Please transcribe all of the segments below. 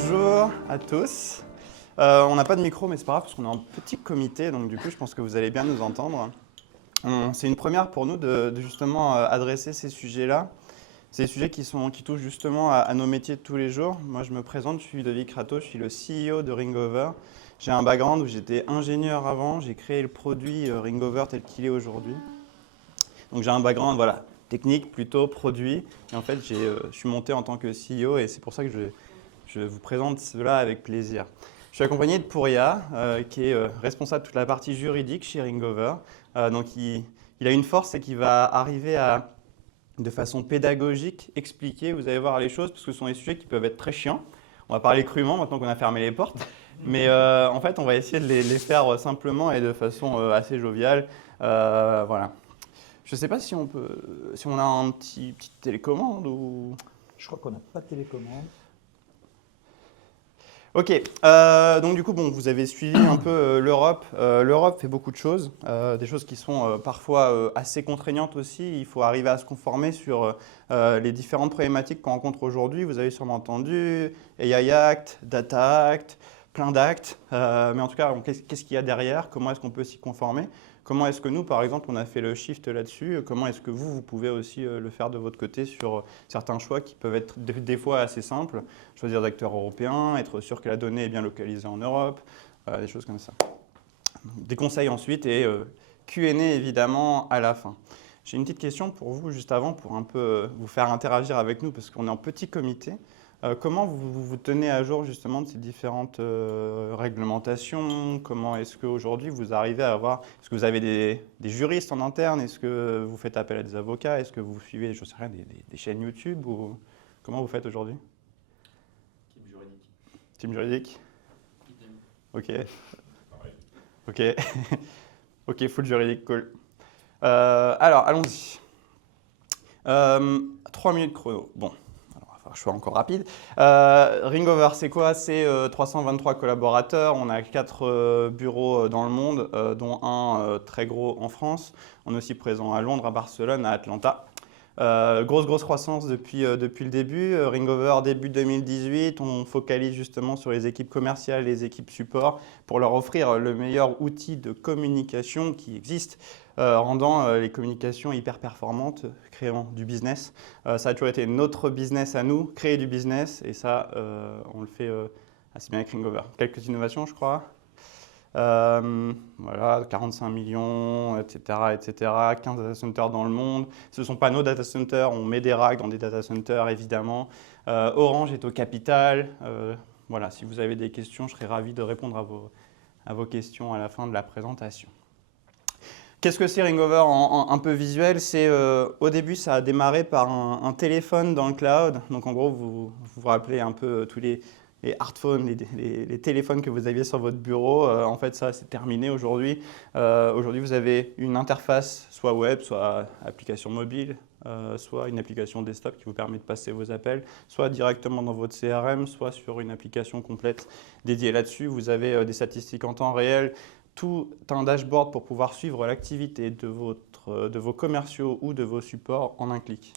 Bonjour à tous. On n'a pas de micro, mais c'est pas grave parce qu'on est en petit comité, donc du coup, je pense que vous allez bien nous entendre. C'est une première pour nous de justement adresser ces sujets-là. C'est des sujets qui touchent justement à nos métiers de tous les jours. Moi, je me présente, je suis Ludovic Rato, je suis le CEO de Ringover. J'ai un background où j'étais ingénieur avant, j'ai créé le produit Ringover tel qu'il est aujourd'hui. Donc j'ai un background voilà, technique plutôt produit. Et en fait, je suis monté en tant que CEO et c'est pour ça que je vous présente cela avec plaisir. Je suis accompagné de Pouria, qui est responsable de toute la partie juridique chez Ringover. Donc il a une force, c'est qu'il va arriver à, de façon pédagogique, expliquer, vous allez voir les choses, parce que ce sont des sujets qui peuvent être très chiants. On va parler crûment maintenant qu'on a fermé les portes. Mais en fait, on va essayer de les faire simplement et de façon assez joviale. Voilà. Je ne sais pas si on a un petit télécommande ou... Je crois qu'on n'a pas de télécommande. Ok, donc du coup, bon, vous avez suivi un peu l'Europe. L'Europe fait beaucoup de choses, des choses qui sont parfois assez contraignantes aussi. Il faut arriver à se conformer sur les différentes problématiques qu'on rencontre aujourd'hui. Vous avez sûrement entendu AI Act, Data Act, plein d'actes. Mais en tout cas, qu'est-ce qu'il y a derrière? Comment est-ce qu'on peut s'y conformer? Comment est-ce que nous, par exemple, on a fait le shift là-dessus? Comment est-ce que vous pouvez aussi le faire de votre côté sur certains choix qui peuvent être des fois assez simples? Choisir d'acteurs européens, être sûr que la donnée est bien localisée en Europe, des choses comme ça. Des conseils ensuite et Q&A évidemment à la fin. J'ai une petite question pour vous juste avant pour un peu vous faire interagir avec nous parce qu'on est en petit comité. Comment vous tenez à jour justement de ces différentes réglementations? Comment est-ce qu'aujourd'hui vous arrivez à avoir... Est-ce que vous avez des juristes en interne? Est-ce que vous faites appel à des avocats? Est-ce que vous suivez, je ne sais rien, des chaînes YouTube ou... Comment vous faites aujourd'hui? Team juridique. Team juridique? Idem. Ok. Pareil. Ok. Ok, full juridique, cool. Alors, allons-y. 3 minutes chrono. Bon. Je suis encore rapide. Ringover, c'est quoi? C'est 323 collaborateurs. On a 4 bureaux dans le monde, dont un très gros en France. On est aussi présent à Londres, à Barcelone, à Atlanta. Grosse croissance depuis le début. Ringover, début 2018, on focalise justement sur les équipes commerciales et les équipes support pour leur offrir le meilleur outil de communication qui existe, rendant les communications hyper performantes, créant du business. Ça a toujours été notre business à nous, créer du business, et ça, on le fait assez bien avec Ringover. Quelques innovations, je crois. Voilà, 45 millions, etc. 15 data centers dans le monde. Ce ne sont pas nos data centers, on met des racks dans des data centers, évidemment. Orange est au capital. Voilà, si vous avez des questions, je serais ravi de répondre à vos questions à la fin de la présentation. Qu'est-ce que c'est Ringover un peu visuel? C'est au début, ça a démarré par un téléphone dans le cloud. Donc en gros, vous vous rappelez un peu tous les smartphones, les téléphones que vous aviez sur votre bureau. En fait, ça, c'est terminé aujourd'hui. Aujourd'hui, vous avez une interface, soit web, soit application mobile, soit une application desktop qui vous permet de passer vos appels, soit directement dans votre CRM, soit sur une application complète dédiée là-dessus. Vous avez des statistiques en temps réel, tout un dashboard pour pouvoir suivre l'activité de vos commerciaux ou de vos supports en un clic.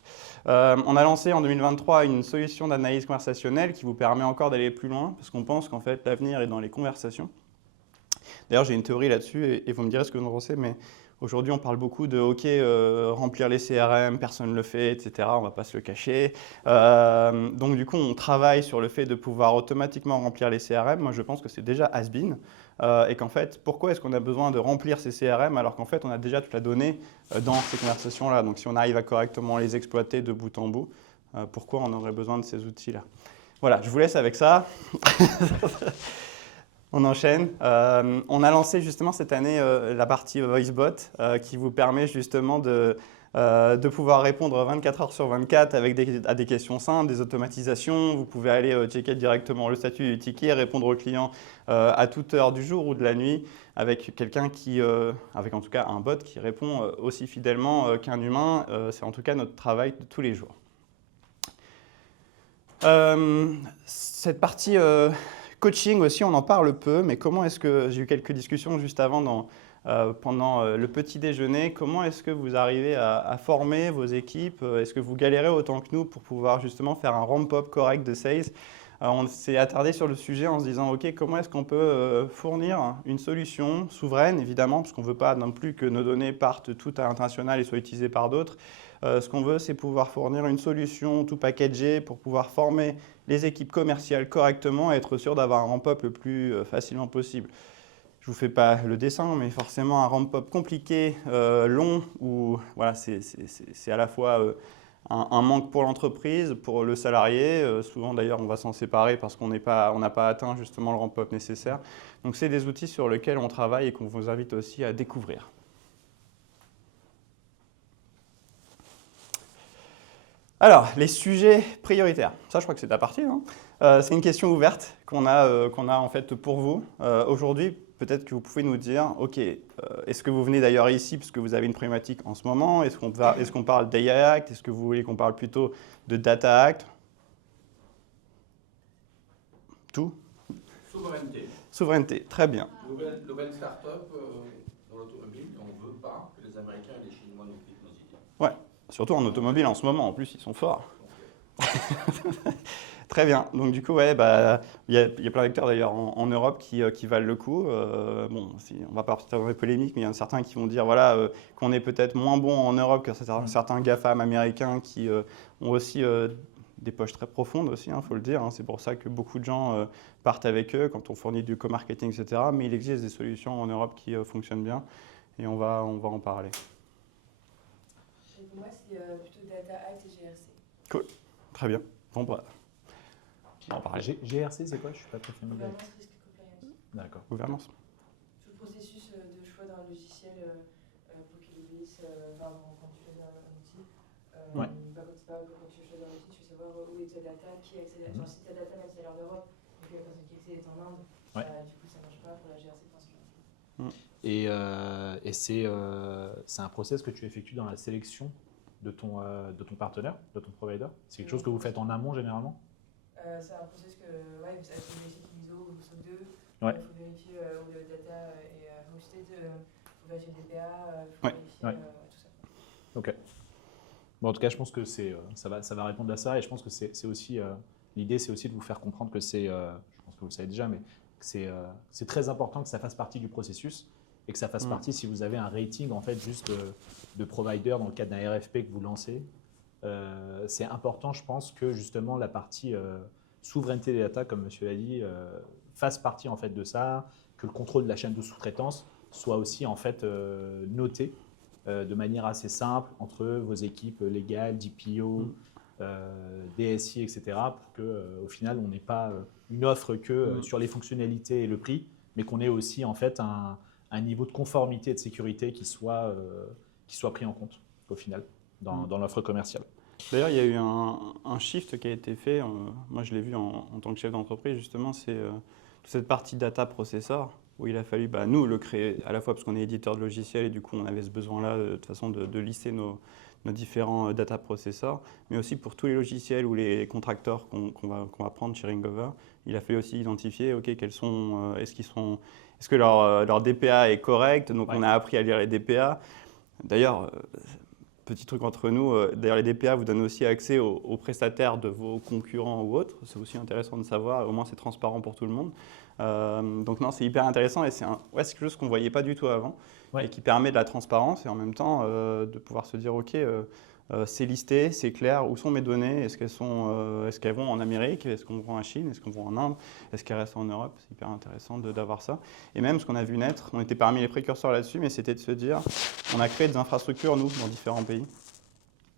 On a lancé en 2023 une solution d'analyse conversationnelle qui vous permet encore d'aller plus loin parce qu'on pense qu'en fait l'avenir est dans les conversations. D'ailleurs, j'ai une théorie là-dessus et vous me direz ce que vous en pensez, mais aujourd'hui on parle beaucoup de OK, remplir les CRM, personne ne le fait, etc. On ne va pas se le cacher. Donc du coup, on travaille sur le fait de pouvoir automatiquement remplir les CRM. Moi, je pense que c'est déjà has-been. Et qu'en fait, pourquoi est-ce qu'on a besoin de remplir ces CRM alors qu'en fait, on a déjà toute la donnée dans ces conversations-là? Donc si on arrive à correctement les exploiter de bout en bout, pourquoi on aurait besoin de ces outils-là? Voilà, je vous laisse avec ça. On enchaîne. On a lancé justement cette année la partie VoiceBot qui vous permet justement de pouvoir répondre 24 heures sur 24 avec à des questions simples, des automatisations. Vous pouvez aller checker directement le statut du ticket, répondre au client à toute heure du jour ou de la nuit avec quelqu'un avec en tout cas un bot qui répond aussi fidèlement qu'un humain. C'est en tout cas notre travail de tous les jours. Cette partie coaching aussi, on en parle peu, mais comment est-ce que, j'ai eu quelques discussions juste avant pendant le petit déjeuner, comment est-ce que vous arrivez à former vos équipes? Est-ce que vous galérez autant que nous pour pouvoir justement faire un ramp-up correct de sales? on s'est attardé sur le sujet en se disant, OK, comment est-ce qu'on peut fournir une solution souveraine, évidemment, parce qu'on ne veut pas non plus que nos données partent toutes à l'international et soient utilisées par d'autres. Ce qu'on veut, c'est pouvoir fournir une solution tout packagée pour pouvoir former les équipes commerciales correctement et être sûr d'avoir un ramp-up le plus facilement possible. Je ne vous fais pas le dessin, mais forcément un ramp-up compliqué, long, où voilà, c'est à la fois un manque pour l'entreprise, pour le salarié. Souvent d'ailleurs, on va s'en séparer parce qu'on n'a pas atteint justement le ramp-up nécessaire. Donc c'est des outils sur lesquels on travaille et qu'on vous invite aussi à découvrir. Alors, les sujets prioritaires. Ça, je crois que c'est ta partie. Hein. C'est une question ouverte qu'on a en fait pour vous. Aujourd'hui, peut-être que vous pouvez nous dire, OK, est-ce que vous venez d'ailleurs ici parce que vous avez une problématique en ce moment? Est-ce qu'on parle d'AI Act? Est-ce que vous voulez qu'on parle plutôt de Data Act? Tout? Souveraineté. Souveraineté, très bien. Nouvelle start-up dans l'automobile, on ne veut pas que les Américains et les Chinois nous piquent nos idées. Ouais, surtout en automobile en ce moment, en plus, ils sont forts. Très bien. Donc du coup, ouais, y a plein d'acteurs d'ailleurs en Europe qui valent le coup. Bon, on va pas partir dans les polémiques, mais il y en a certains qui vont dire voilà, qu'on est peut-être moins bon en Europe que certains GAFAM américains qui ont aussi des poches très profondes aussi, faut le dire. Hein. C'est pour ça que beaucoup de gens partent avec eux quand on fournit du co-marketing, etc. Mais il existe des solutions en Europe qui fonctionnent bien et on va en parler. Et pour moi, c'est plutôt Data Act et GRC. Cool, très bien. Bon, on va en parler. GRC, c'est quoi? Je suis pas très familier. Gouvernance, risque et compliance. D'accord. Gouvernance. Tout le processus de choix d'un logiciel pour qu'il obéisse, quand tu choisis un outil. Ouais. Quand tu choisis un outil, tu veux savoir où est ta data, qui accède à. Genre, si ta data, même si elle est en Europe, donc la personne qui accède est en Inde, Ouais. du coup, ça ne marche pas pour la GRC principalement. Et c'est un process que tu effectues dans la sélection de ton partenaire, de ton provider? C'est quelque chose que vous faites en amont généralement? C'est un process que, ouais, vous avez vérifié qu'il ISO ou SOC 2. Ouais. Il faut vérifier où le data est hosted, il faut vérifier le DPA, il faut Ouais. vérifier Ouais. tout ça. Ok. Bon, en tout cas, je pense que ça va répondre à ça, et je pense que c'est aussi l'idée, c'est aussi de vous faire comprendre que je pense que vous le savez déjà, mais que c'est très important que ça fasse partie du processus et que ça fasse partie, si vous avez un rating en fait juste de provider dans le cadre d'un RFP que vous lancez. C'est important, je pense, que justement la partie souveraineté des data, comme monsieur l'a dit, fasse partie en fait de ça, que le contrôle de la chaîne de sous-traitance soit aussi en fait noté de manière assez simple entre vos équipes légales, DPO, DSI, etc. pour qu'au final on n'ait pas une offre que sur les fonctionnalités et le prix, mais qu'on ait aussi en fait un niveau de conformité et de sécurité qui soit pris en compte au final dans l'offre commerciale. D'ailleurs, il y a eu un shift qui a été fait, moi je l'ai vu en tant que chef d'entreprise justement, c'est toute cette partie data processor où il a fallu nous le créer à la fois parce qu'on est éditeur de logiciels et du coup on avait ce besoin-là de toute façon de lister nos différents data processors, mais aussi pour tous les logiciels ou les contracteurs qu'on va prendre chez Ringover, il a fallu aussi identifier quels sont, est-ce que leur DPA est correct, donc on a appris à lire les DPA. D'ailleurs, petit truc entre nous, d'ailleurs les DPA vous donnent aussi accès aux prestataires de vos concurrents ou autres, c'est aussi intéressant de savoir, au moins c'est transparent pour tout le monde. Donc non, c'est hyper intéressant et c'est quelque chose qu'on ne voyait pas du tout avant et qui permet de la transparence et en même temps de pouvoir se dire ok, c'est listé, c'est clair, où sont mes données, est-ce qu'elles vont en Amérique, est-ce qu'on vont en Chine, est-ce qu'on va en Inde, est-ce qu'elles restent en Europe, c'est hyper intéressant d'avoir ça. Et même ce qu'on a vu naître, on était parmi les précurseurs là-dessus, mais c'était de se dire, on a créé des infrastructures nous dans différents pays.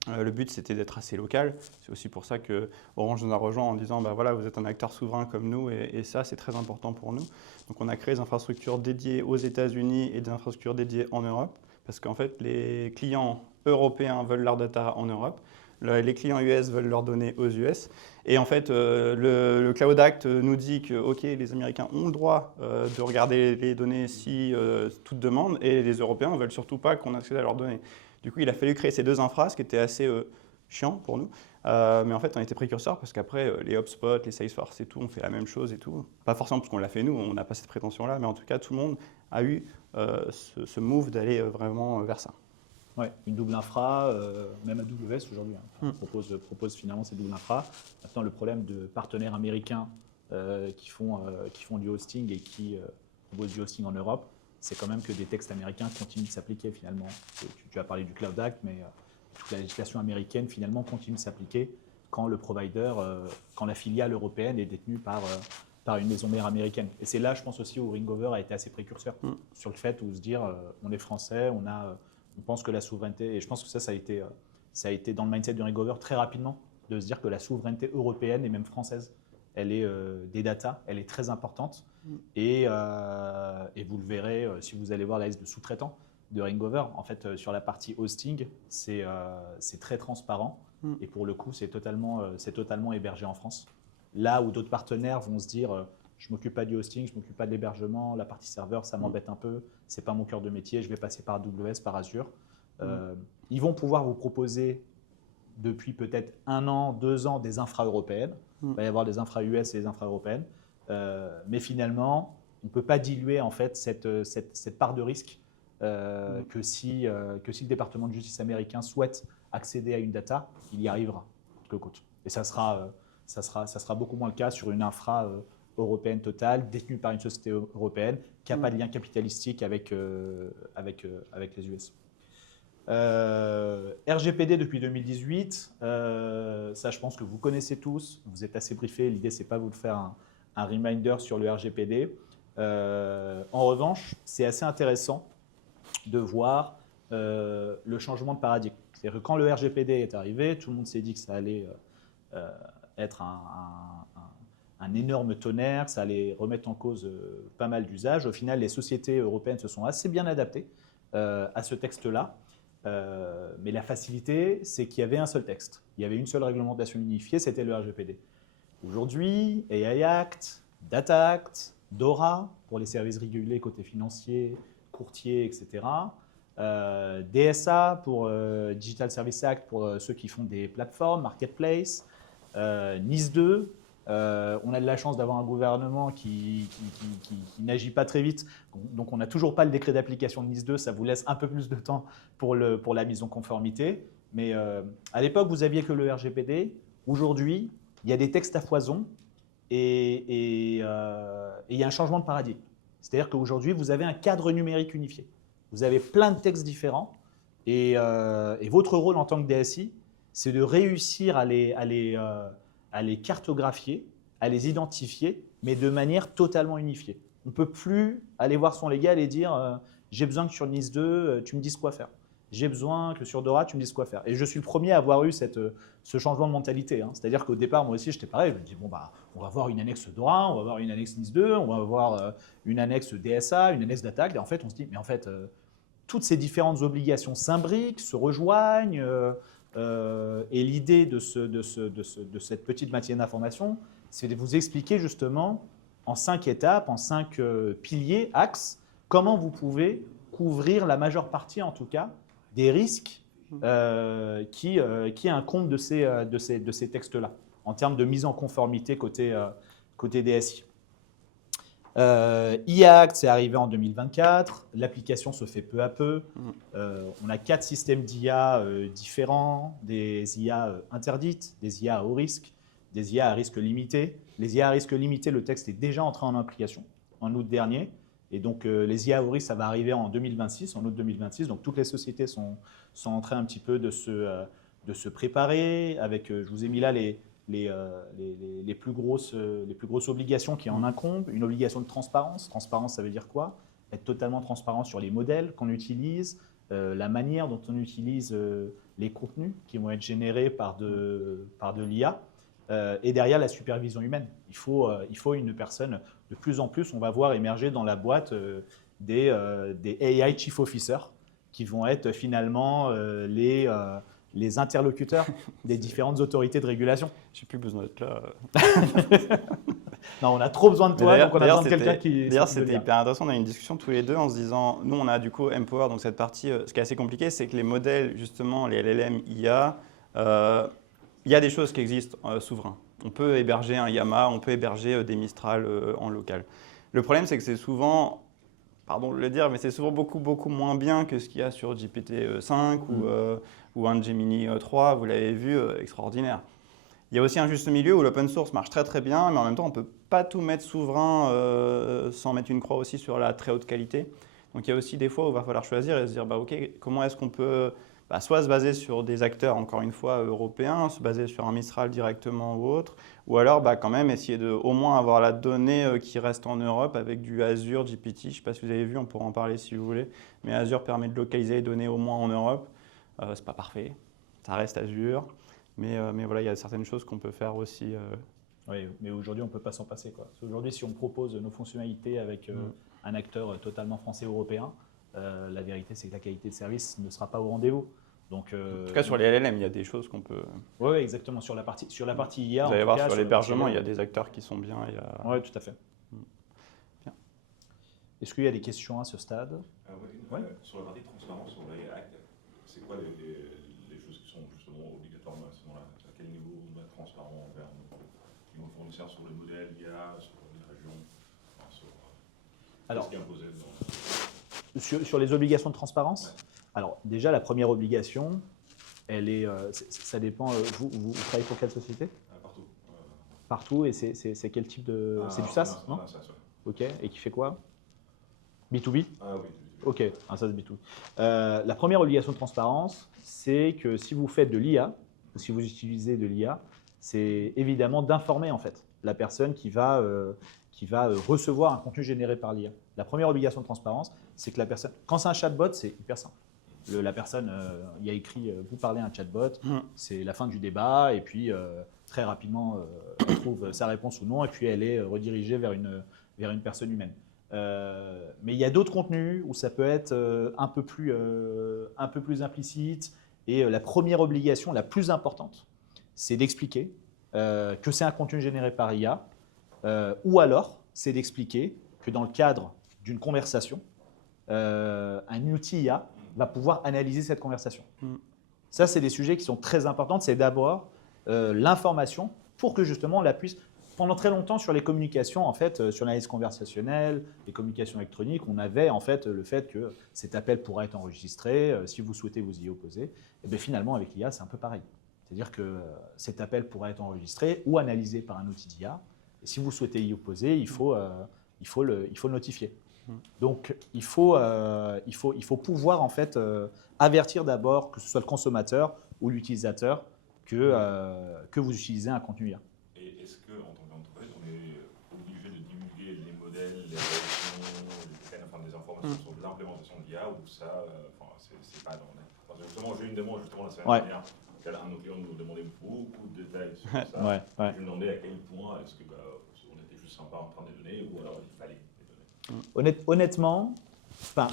Le but, c'était d'être assez local. C'est aussi pour ça que Orange nous a rejoint en disant voilà, vous êtes un acteur souverain comme nous et ça, c'est très important pour nous. Donc, on a créé des infrastructures dédiées aux États-Unis et des infrastructures dédiées en Europe parce qu'en fait, les clients européens veulent leur data en Europe. Les clients US veulent leurs données aux US. Et en fait, le Cloud Act nous dit que les Américains ont le droit de regarder les données si toute demande et les Européens ne veulent surtout pas qu'on accède à leurs données. Du coup, il a fallu créer ces deux infras, ce qui était assez chiant pour nous. Mais en fait, on était précurseurs parce qu'après, les HubSpot, les Salesforce et tout, on fait la même chose et tout. Pas forcément parce qu'on l'a fait nous, on n'a pas cette prétention-là, mais en tout cas, tout le monde a eu ce move d'aller vraiment vers ça. Ouais, une double infra, même AWS aujourd'hui propose finalement ces doubles infra. Maintenant, le problème de partenaires américains qui font du hosting et qui proposent du hosting en Europe, c'est quand même que des textes américains continuent de s'appliquer finalement. Tu as parlé du Cloud Act, mais toute la législation américaine finalement continue de s'appliquer quand le provider, quand la filiale européenne est détenue par une maison mère américaine. Et c'est là, je pense aussi, où Ringover a été assez précurseur sur le fait où se dire on est français, on pense que la souveraineté, et je pense que ça a été dans le mindset de Ringover très rapidement, de se dire que la souveraineté européenne et même française, elle est des data, elle est très importante. Et vous le verrez si vous allez voir la liste de sous-traitants de Ringover. En fait, sur la partie hosting, c'est très transparent. Et pour le coup, c'est totalement hébergé en France. Là où d'autres partenaires vont se dire je ne m'occupe pas du hosting, je ne m'occupe pas de l'hébergement, la partie serveur, ça m'embête un peu, ce n'est pas mon cœur de métier, je vais passer par AWS, par Azure. Ils vont pouvoir vous proposer depuis peut-être 1 an, 2 ans des infra européennes. Il va y avoir des infra US et des infra européennes. Mais finalement, on ne peut pas diluer en fait cette part de risque que si le département de justice américain souhaite accéder à une data, il y arrivera coûte que coûte. Et ça sera beaucoup moins le cas sur une infra européenne totale, détenue par une société européenne, qui n'a pas de lien capitalistique avec les US. RGPD depuis 2018, ça je pense que vous connaissez tous, vous êtes assez briefés, l'idée c'est pas vous de faire un reminder sur le RGPD. En revanche, c'est assez intéressant de voir le changement de paradigme. C'est-à-dire que quand le RGPD est arrivé, tout le monde s'est dit que ça allait être un énorme tonnerre, ça allait remettre en cause pas mal d'usages. Au final, les sociétés européennes se sont assez bien adaptées à ce texte-là. Mais la facilité, c'est qu'il y avait un seul texte. Il y avait une seule réglementation unifiée, c'était le RGPD. Aujourd'hui, AI Act, Data Act, DORA pour les services régulés côté financier, courtier, etc. DSA pour Digital Service Act pour ceux qui font des plateformes, marketplace. NIS 2, on a de la chance d'avoir un gouvernement qui n'agit pas très vite, donc on n'a toujours pas le décret d'application de NIS 2, ça vous laisse un peu plus de temps pour la mise en conformité. Mais à l'époque, vous n'aviez que le RGPD. Aujourd'hui, il y a des textes à foison et il y a un changement de paradigme. C'est-à-dire qu'aujourd'hui, vous avez un cadre numérique unifié. Vous avez plein de textes différents et votre rôle en tant que DSI, c'est de réussir à les cartographier, à les identifier, mais de manière totalement unifiée. On ne peut plus aller voir son légal et dire j'ai besoin que sur NIS 2, tu me dises quoi faire. J'ai besoin que sur DORA, tu me dises quoi faire. Et je suis le premier à avoir eu ce changement de mentalité. Hein. C'est-à-dire qu'au départ, moi aussi, j'étais pareil. Je me dis, bon, on va voir une annexe DORA, on va voir une annexe NIS 2, on va voir une annexe DSA, une annexe d'attaque. Et en fait, on se dit, mais en fait, toutes ces différentes obligations s'imbriquent, se rejoignent. Et l'idée de cette petite matière d'information, c'est de vous expliquer justement en 5 étapes, en 5 piliers, axes, comment vous pouvez couvrir la majeure partie, en tout cas, des risques qui incombent de ces textes-là, en termes de mise en conformité côté DSI. IA Act, c'est arrivé en 2024. L'application se fait peu à peu. On a 4 systèmes d'IA différents, des IA interdites, des IA à haut risque, des IA à risque limité. Les IA à risque limité, le texte est déjà entré en application en août dernier. Et donc, les IA à haut risque, ça va arriver en 2026, en août 2026. Donc, toutes les sociétés sont en train un petit peu de se préparer. Je vous ai mis là les plus grosses obligations qui en incombent. Une obligation de transparence. Transparence, ça veut dire quoi? Être totalement transparent sur les modèles qu'on utilise, la manière dont on utilise les contenus qui vont être générés par de l'IA. Et derrière, la supervision humaine. Il faut une personne. De plus en plus, on va voir émerger dans la boîte des AI Chief Officers qui vont être finalement les interlocuteurs des différentes autorités de régulation. J'ai plus besoin d'être là. Non, on a trop besoin de toi, donc on a besoin de quelqu'un qui... D'ailleurs, c'était hyper intéressant. On a eu une discussion tous les deux en se disant, nous, on a du coup Empower, donc cette partie, ce qui est assez compliqué, c'est que les modèles, justement, les LLM IA, il y a des choses qui existent souverains. On peut héberger un Llama, on peut héberger des Mistral en local. Le problème, c'est que c'est souvent pardon de le dire, mais c'est souvent beaucoup moins bien que ce qu'il y a sur GPT-5 ou un Gemini 3, vous l'avez vu, extraordinaire. Il y a aussi un juste milieu où l'open source marche très bien, mais en même temps, on ne peut pas tout mettre souverain sans mettre une croix aussi sur la très haute qualité. Donc il y a aussi des fois où il va falloir choisir et se dire, ok, comment est-ce qu'on peut soit se baser sur des acteurs, encore une fois, européens, se baser sur un Mistral directement ou autre, ou alors quand même essayer de au moins avoir la donnée qui reste en Europe avec du Azure GPT. Je ne sais pas si vous avez vu, on pourra en parler si vous voulez, mais Azure permet de localiser les données au moins en Europe. C'est pas parfait, ça reste Azure, mais voilà, il y a certaines choses qu'on peut faire aussi. Oui, mais aujourd'hui, on ne peut pas s'en passer, quoi. Aujourd'hui, si on propose nos fonctionnalités avec un acteur totalement français-européen, la vérité, c'est que la qualité de service ne sera pas au rendez-vous. Donc, en tout cas, sur les LLM, il y a des choses qu'on peut… Oui, exactement. Sur la partie IA, vous allez en voir, tout cas, sur l'hébergement, il y a des acteurs qui sont bien. Oui, tout à fait. Bien. Est-ce qu'il y a des questions à ce stade? Oui. Sur la partie transparence, sur les hacks, c'est quoi les choses qui sont justement obligatoires à ce moment-là? À quel niveau on doit être transparent envers nos fournisseurs sur le modèle IA, sur les régions, sur ce qui est imposé sur les obligations de transparence? Ouais. Alors, déjà, la première obligation, elle est, ça dépend. Vous travaillez pour quelle société? Partout. Partout, et c'est quel type de… c'est du SaaS, non? SaaS, ouais. Ok, et qui fait quoi? B2B? Ah oui. Ok, un SaaS B2B. La première obligation de transparence, c'est que si vous faites de l'IA, ou si vous utilisez de l'IA, c'est évidemment d'informer en fait la personne qui va recevoir un contenu généré par l'IA. La première obligation de transparence, c'est que la personne… Quand c'est un chatbot, c'est hyper simple. La personne, il y a écrit « vous parlez à un chatbot », c'est la fin du débat, et puis très rapidement, elle trouve sa réponse ou non, et puis elle est redirigée vers une personne humaine. Mais il y a d'autres contenus où ça peut être un peu plus implicite, et la première obligation, la plus importante, c'est d'expliquer que c'est un contenu généré par IA, ou alors c'est d'expliquer que dans le cadre d'une conversation, un outil IA va pouvoir analyser cette conversation. Ça, c'est des sujets qui sont très importants. C'est d'abord l'information pour que justement on la puisse… Pendant très longtemps, sur les communications, en fait, sur l'analyse conversationnelle, les communications électroniques, on avait en fait le fait que cet appel pourra être enregistré. Si vous souhaitez vous y opposer, et bien finalement avec l'IA, c'est un peu pareil. C'est-à-dire que cet appel pourra être enregistré ou analysé par un outil d'IA. Et si vous souhaitez y opposer, il faut le notifier. Donc il faut pouvoir en fait avertir d'abord, que ce soit le consommateur ou l'utilisateur, que vous utilisez un contenu IA. Et est-ce qu'en tant qu'entreprise, on est obligé de divulguer les modèles, les réactions, des informations sur l'implémentation de l'IA, ou ça, c'est pas dans parce que justement, j'ai eu une demande justement la semaine dernière, un de nos clients nous demandait beaucoup de détails sur ça. Je me demandais à quel point est-ce que on était juste sympa en train de les donner, ou alors il fallait les donner. Honnêtement,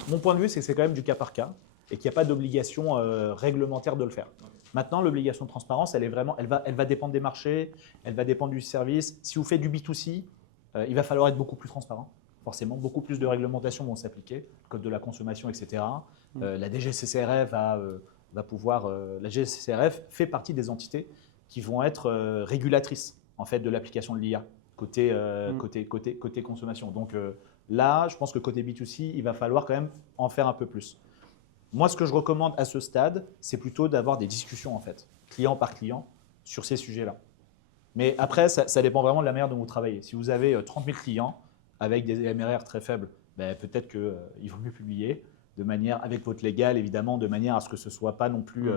mon point de vue, c'est que c'est quand même du cas par cas et qu'il n'y a pas d'obligation réglementaire de le faire. Maintenant, l'obligation de transparence, elle va dépendre des marchés, elle va dépendre du service. Si vous faites du B2C, il va falloir être beaucoup plus transparent. Forcément, beaucoup plus de réglementations vont s'appliquer, le code de la consommation, etc. La DGCCRF va pouvoir… la DGCCRF fait partie des entités qui vont être régulatrices en fait, de l'application de l'IA côté consommation. Donc là, je pense que côté B2C, il va falloir quand même en faire un peu plus. Moi, ce que je recommande à ce stade, c'est plutôt d'avoir des discussions, en fait, client par client, sur ces sujets-là. Mais après, ça dépend vraiment de la manière dont vous travaillez. Si vous avez 30 000 clients avec des MRR très faibles, peut-être qu'il vaut mieux publier de manière, avec votre légal, évidemment, de manière à ce que ce ne soit pas non plus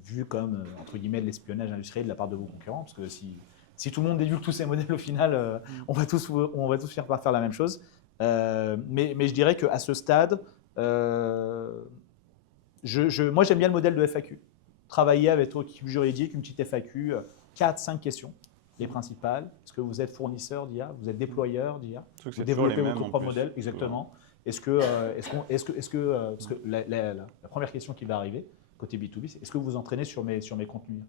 vu comme, entre guillemets, de l'espionnage industriel de la part de vos concurrents. Parce que si tout le monde divulgue tous ces modèles, au final, on va tous finir par faire la même chose. Mais je dirais qu'à ce stade… moi, j'aime bien le modèle de FAQ. Travailler avec votre équipe juridique, une petite FAQ, 4-5 questions, les principales. Est-ce que vous êtes fournisseur d'IA? Vous êtes déployeur d'IA? Vous développez votre propre modèle? Exactement. Est-ce que parce que la première question qui va arriver, côté B2B, c'est est-ce que vous vous entraînez sur mes contenus IA?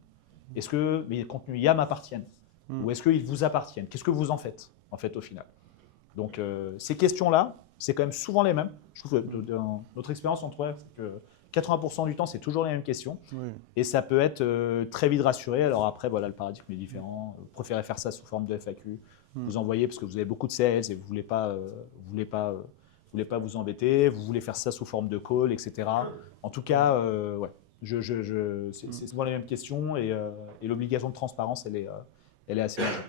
Est-ce que mes contenus IA m'appartiennent? Ou est-ce qu'ils vous appartiennent? Qu'est-ce que vous en faites au final? Donc, ces questions-là, c'est quand même souvent les mêmes. Je trouve que dans notre expérience, on trouve que 80% du temps, c'est toujours les mêmes questions. Et ça peut être très vite rassuré. Alors après, voilà, le paradigme est différent. Vous préférez faire ça sous forme de FAQ. Vous envoyez parce que vous avez beaucoup de sales et vous ne voulez pas voulez pas vous embêter, vous voulez faire ça sous forme de call, etc. En tout cas, ouais, c'est souvent les mêmes questions et l'obligation de transparence, elle est assez large.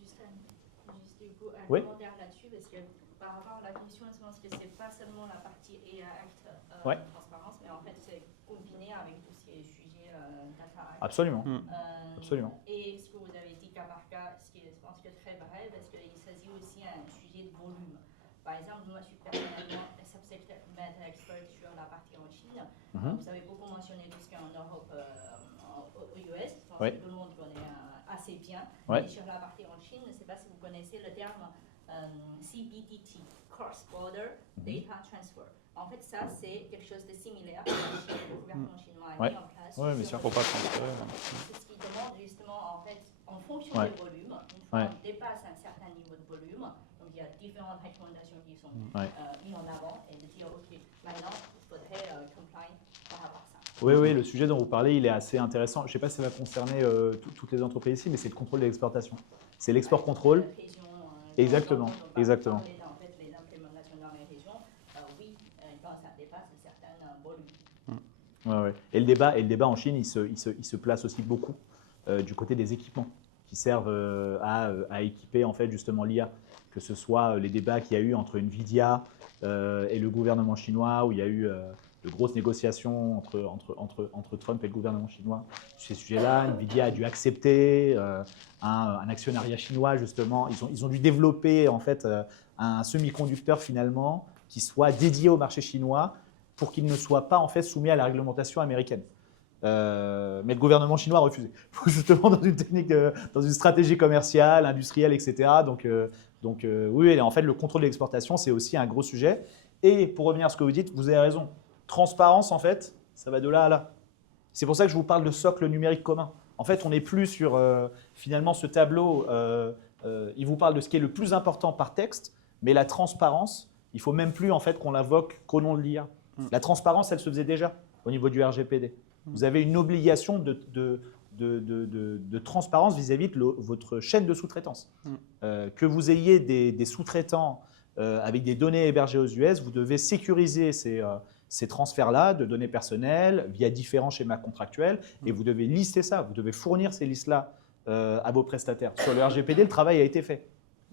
Juste du coup, un Oui. commentaire là-dessus, parce que par rapport à la question, je pense que c'est pas seulement la partie AI Act Ouais. transparence, mais en fait c'est combiné avec tout ce qui est sujet Data Act. Absolument. Euh, Absolument. Et ce que vous avez dit cas par cas, ce qui est, je pense que très vrai, parce qu'il s'agit aussi d'un sujet de volume. Par exemple, moi je suis personnellement subject matter expert sur la partie en Chine. Mhm. Vous avez beaucoup mentionné tout ce qui est en Europe, aux US, je pense Ouais. que tout le monde connaît assez bien. Ouais. Et sur la partie en Chine, je ne sais pas si vous connaissez le terme CBDT, Cross Border Data Transfer. En fait, ça, c'est quelque chose de similaire que le gouvernement chinois a Ouais. mis en place. Ouais, bien sûr, Faut pas transférer. C'est ce qui demande justement, en fait, en fonction Ouais. des volumes, une fois Ouais. on dépasse un certain niveau de volume, donc il y a différentes recommandations qui sont Ouais. mises en avant et de dire, OK, maintenant, il faudrait comply par rapport à ça. Oui, oui, le sujet dont vous parlez, il est assez intéressant. Je ne sais pas si ça va concerner toutes les entreprises ici, mais c'est le contrôle de l'exportation. C'est l'export contrôle. Exactement, exactement. En fait, les implémentations dans les régions, oui, quand ça dépasse un certain volume. Ouais, ouais. Et le débat en Chine, il se place aussi beaucoup du côté des équipements qui servent à équiper en fait justement l'IA. Que ce soit les débats qu'il y a eu entre Nvidia et le gouvernement chinois, où il y a eu de grosses négociations entre Trump et le gouvernement chinois sur ces sujets-là. Nvidia a dû accepter un actionnariat chinois justement. Ils ont dû développer en fait un semi-conducteur finalement qui soit dédié au marché chinois pour qu'il ne soit pas en fait soumis à la réglementation américaine. Mais le gouvernement chinois a refusé, justement dans une technique, dans une stratégie commerciale, industrielle, etc. Donc oui, en fait, le contrôle de l'exportation, c'est aussi un gros sujet. Et pour revenir à ce que vous dites, vous avez raison. Transparence, en fait, ça va de là à là. C'est pour ça que je vous parle de socle numérique commun. En fait, on n'est plus sur finalement ce tableau. Il vous parle de ce qui est le plus important par texte, mais la transparence, il faut même plus en fait qu'on l'invoque qu'au nom de l'IA. La transparence, elle se faisait déjà au niveau du RGPD. Vous avez une obligation de transparence vis-à-vis de votre chaîne de sous-traitance. Que vous ayez des sous-traitants avec des données hébergées aux US, vous devez sécuriser ces transferts-là de données personnelles via différents schémas contractuels et vous devez lister ça, vous devez fournir ces listes-là à vos prestataires. Sur le RGPD, le travail a été fait.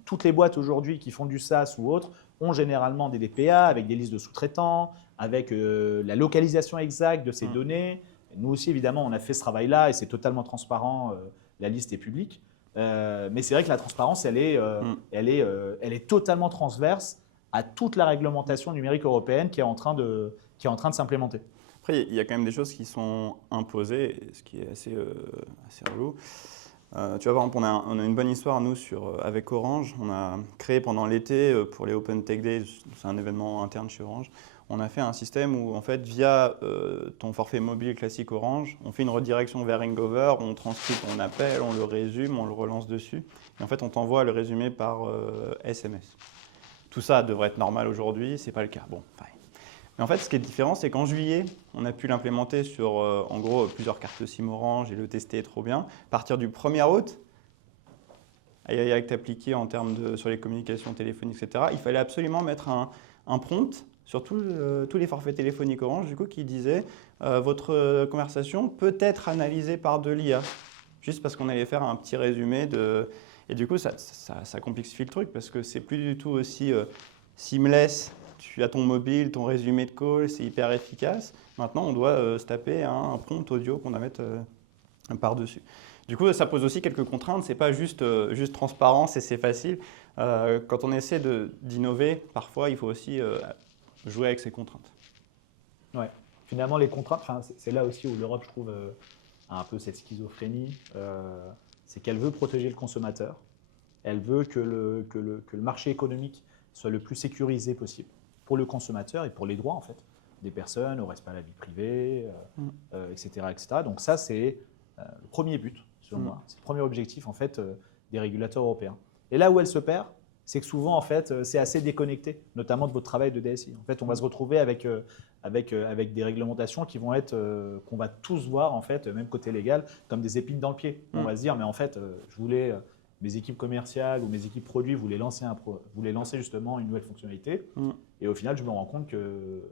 Toutes les boîtes aujourd'hui qui font du SaaS ou autres ont généralement des DPA avec des listes de sous-traitants, avec la localisation exacte de ces données. Nous aussi, évidemment, on a fait ce travail-là et c'est totalement transparent. La liste est publique. Mais c'est vrai que la transparence, elle est totalement transverse à toute la réglementation numérique européenne qui est en train de s'implémenter. Après, il y a quand même des choses qui sont imposées, ce qui est assez relou. Tu vois, par exemple, on a une bonne histoire, nous, avec Orange. On a créé pendant l'été, pour les Open Tech Days, c'est un événement interne chez Orange, on a fait un système où, en fait, via ton forfait mobile classique Orange, on fait une redirection vers Hangover, on transcrit ton appel, on le résume, on le relance dessus. Et en fait, on t'envoie le résumé par SMS. Tout ça devrait être normal aujourd'hui, ce n'est pas le cas. Bon, fine. Mais en fait, ce qui est différent, c'est qu'en juillet, on a pu l'implémenter sur, en gros, plusieurs cartes SIM Orange et le tester trop bien. À partir du 1er août, avec appliqué en termes sur les communications téléphoniques, etc., il fallait absolument mettre un prompt sur tous les forfaits téléphoniques Orange, du coup, qui disait votre conversation peut être analysée par de l'IA, juste parce qu'on allait faire un petit résumé de... Et du coup, ça complexifie le truc, parce que c'est plus du tout aussi seamless. Tu as ton mobile, ton résumé de call, c'est hyper efficace. Maintenant, on doit se taper un prompt audio qu'on va mettre par-dessus. Du coup, ça pose aussi quelques contraintes. C'est pas juste transparence et c'est facile. Quand on essaie d'innover, parfois, il faut aussi jouer avec ces contraintes. Ouais. Finalement, les contraintes, c'est là aussi où l'Europe, je trouve, a un peu cette schizophrénie. C'est qu'elle veut protéger le consommateur. Elle veut que le marché économique soit le plus sécurisé possible pour le consommateur et pour les droits en fait des personnes, au respect à la vie privée, etc., etc. Donc ça, c'est le premier but, selon moi. C'est le premier objectif en fait des régulateurs européens. Et là où elle se perd, c'est que souvent en fait, c'est assez déconnecté, notamment de votre travail de DSI. En fait, on va se retrouver avec des réglementations qui vont être qu'on va tous voir en fait, même côté légal, comme des épines dans le pied. On va se dire, mais en fait, je voulais mes équipes commerciales ou mes équipes produits voulaient lancer, justement une nouvelle fonctionnalité. Et au final, je me rends compte que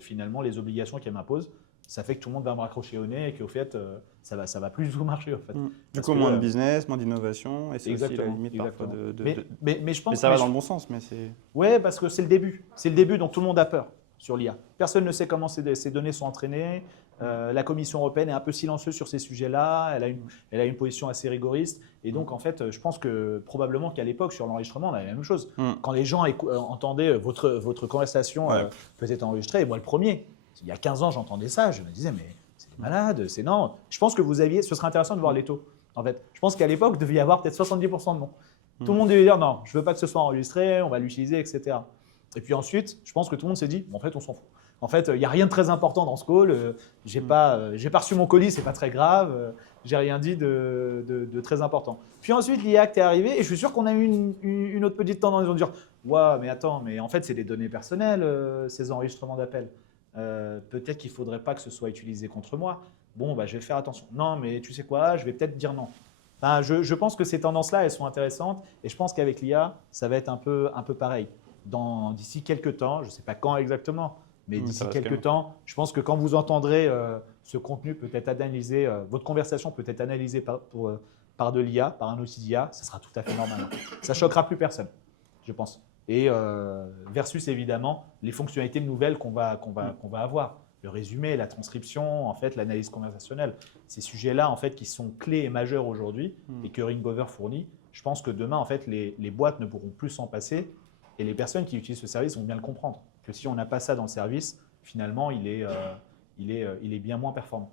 finalement, les obligations qu'elle m'impose, ça fait que tout le monde va me raccrocher au nez et qu'au fait, ça va plus du tout marcher. En fait. Du coup, moins de business, moins d'innovation, et c'est aussi la Exactement, limite parfois exactement. de... Mais je pense Mais ça va mais dans je- le bon sens, mais c'est... Ouais, parce que c'est le début. C'est le début, donc tout le monde a peur sur l'IA. Personne ne sait comment ces données sont entraînées. La Commission européenne est un peu silencieuse sur ces sujets-là. Elle a une position assez rigoriste. Et donc, en fait, je pense que probablement qu'à l'époque, sur l'enregistrement, on avait la même chose. Quand les gens entendaient votre conversation peut-être enregistrée, et moi le premier, il y a 15 ans, j'entendais ça, je me disais, mais c'est malade, c'est non. Je pense que ce serait intéressant de voir les taux. En fait, je pense qu'à l'époque, il devait y avoir peut-être 70% de non. Tout le monde devait dire non, je ne veux pas que ce soit enregistré, on va l'utiliser, etc. Et puis ensuite, je pense que tout le monde s'est dit, bon, en fait, on s'en fout. En fait, il n'y a rien de très important dans ce call. J'ai pas reçu mon colis, c'est pas très grave. J'ai rien dit de très important. Puis ensuite, l'IA est arrivé et je suis sûr qu'on a eu une autre petite tendance. Ils vont dire, ouais, mais attends, mais en fait, c'est des données personnelles, ces enregistrements d'appels. Peut-être qu'il ne faudrait pas que ce soit utilisé contre moi. Bon, bah, je vais faire attention. Non, mais tu sais quoi, je vais peut-être dire non. Enfin, je pense que ces tendances-là, elles sont intéressantes et je pense qu'avec l'IA, ça va être un peu pareil. D'ici quelques temps, je ne sais pas quand exactement, mais d'ici quelques temps, je pense que quand vous entendrez ce contenu peut être analysé, votre conversation peut être analysée par de l'IA, par un outil d'IA, ça sera tout à fait normal. Ça ne choquera plus personne, je pense. Et versus évidemment les fonctionnalités nouvelles qu'on va avoir. Le résumé, la transcription, en fait, l'analyse conversationnelle. Ces sujets-là, en fait, qui sont clés et majeurs aujourd'hui et que Ringover fournit, je pense que demain, en fait, les boîtes ne pourront plus s'en passer et les personnes qui utilisent ce service vont bien le comprendre. Que si on n'a pas ça dans le service, finalement, il est bien moins performant.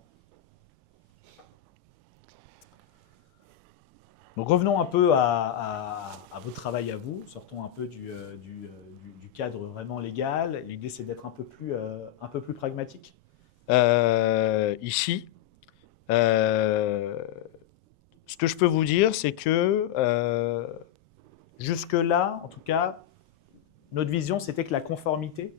Donc revenons un peu à votre travail à vous, sortons un peu du cadre vraiment légal. L'idée, c'est d'être un peu plus pragmatique. Ici, ce que je peux vous dire, c'est que jusque-là, en tout cas, notre vision, c'était que la conformité,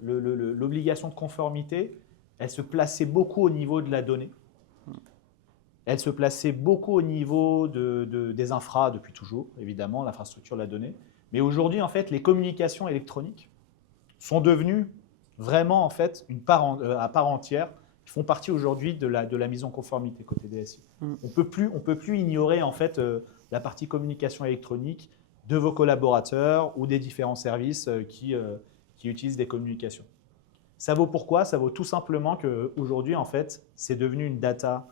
l'obligation de conformité, elle se plaçait beaucoup au niveau de la donnée. Elle se plaçait beaucoup au niveau des infras depuis toujours, évidemment, l'infrastructure de la donnée. Mais aujourd'hui, en fait, les communications électroniques sont devenues vraiment, en fait, à part entière, qui font partie aujourd'hui de la mise en conformité côté DSI. On peut plus ignorer, en fait, la partie communication électronique de vos collaborateurs ou des différents services qui utilisent des communications. Ça vaut pourquoi? Ça vaut tout simplement qu'aujourd'hui, en fait, c'est devenu une data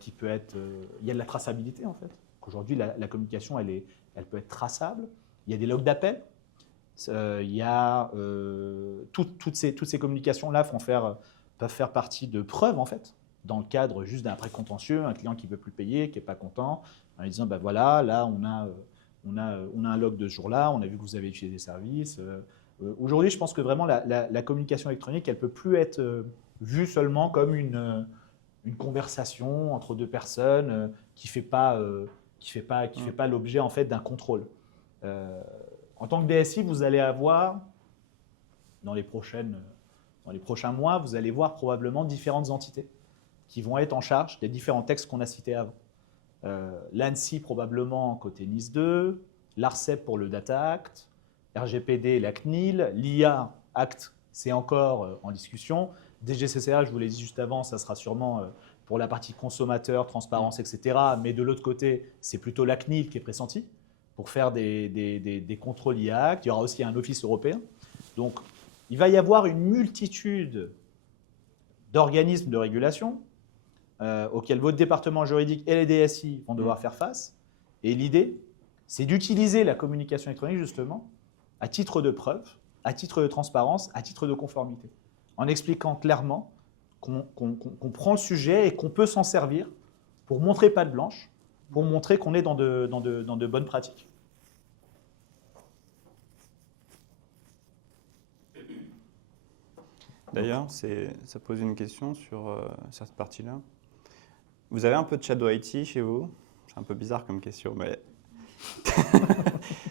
qui peut être… il y a de la traçabilité, en fait. Aujourd'hui, la communication, elle peut être traçable. Il y a des logs d'appel. Il y a toutes ces communications-là peuvent faire partie de preuves, en fait, dans le cadre juste d'un précontentieux, un client qui ne veut plus payer, qui n'est pas content, en lui disant, ben voilà, là, on a un log de ce jour-là, on a vu que vous avez utilisé des services. Aujourd'hui, je pense que vraiment, la communication électronique, elle ne peut plus être vue seulement comme une conversation entre deux personnes qui fait pas l'objet en fait d'un contrôle. En tant que DSI, vous allez avoir dans les prochains mois, vous allez voir probablement différentes entités qui vont être en charge des différents textes qu'on a cités avant. L'ANSSI probablement côté NIS 2, l'ARCEP pour le Data Act, RGPD et la CNIL, l'IA Act, c'est encore en discussion. DGCCRF, je vous l'ai dit juste avant, ça sera sûrement pour la partie consommateur, transparence, etc. Mais de l'autre côté, c'est plutôt la CNIL qui est pressentie pour faire des contrôles IA Act. Il y aura aussi un office européen. Donc, il va y avoir une multitude d'organismes de régulation auxquels votre département juridique et les DSI vont devoir faire face. Et l'idée, c'est d'utiliser la communication électronique justement à titre de preuve, à titre de transparence, à titre de conformité, en expliquant clairement qu'on prend le sujet et qu'on peut s'en servir pour montrer patte blanche, pour montrer qu'on est dans de bonnes pratiques. D'ailleurs, ça pose une question sur cette partie-là. Vous avez un peu de Shadow IT chez vous? C'est un peu bizarre comme question, mais…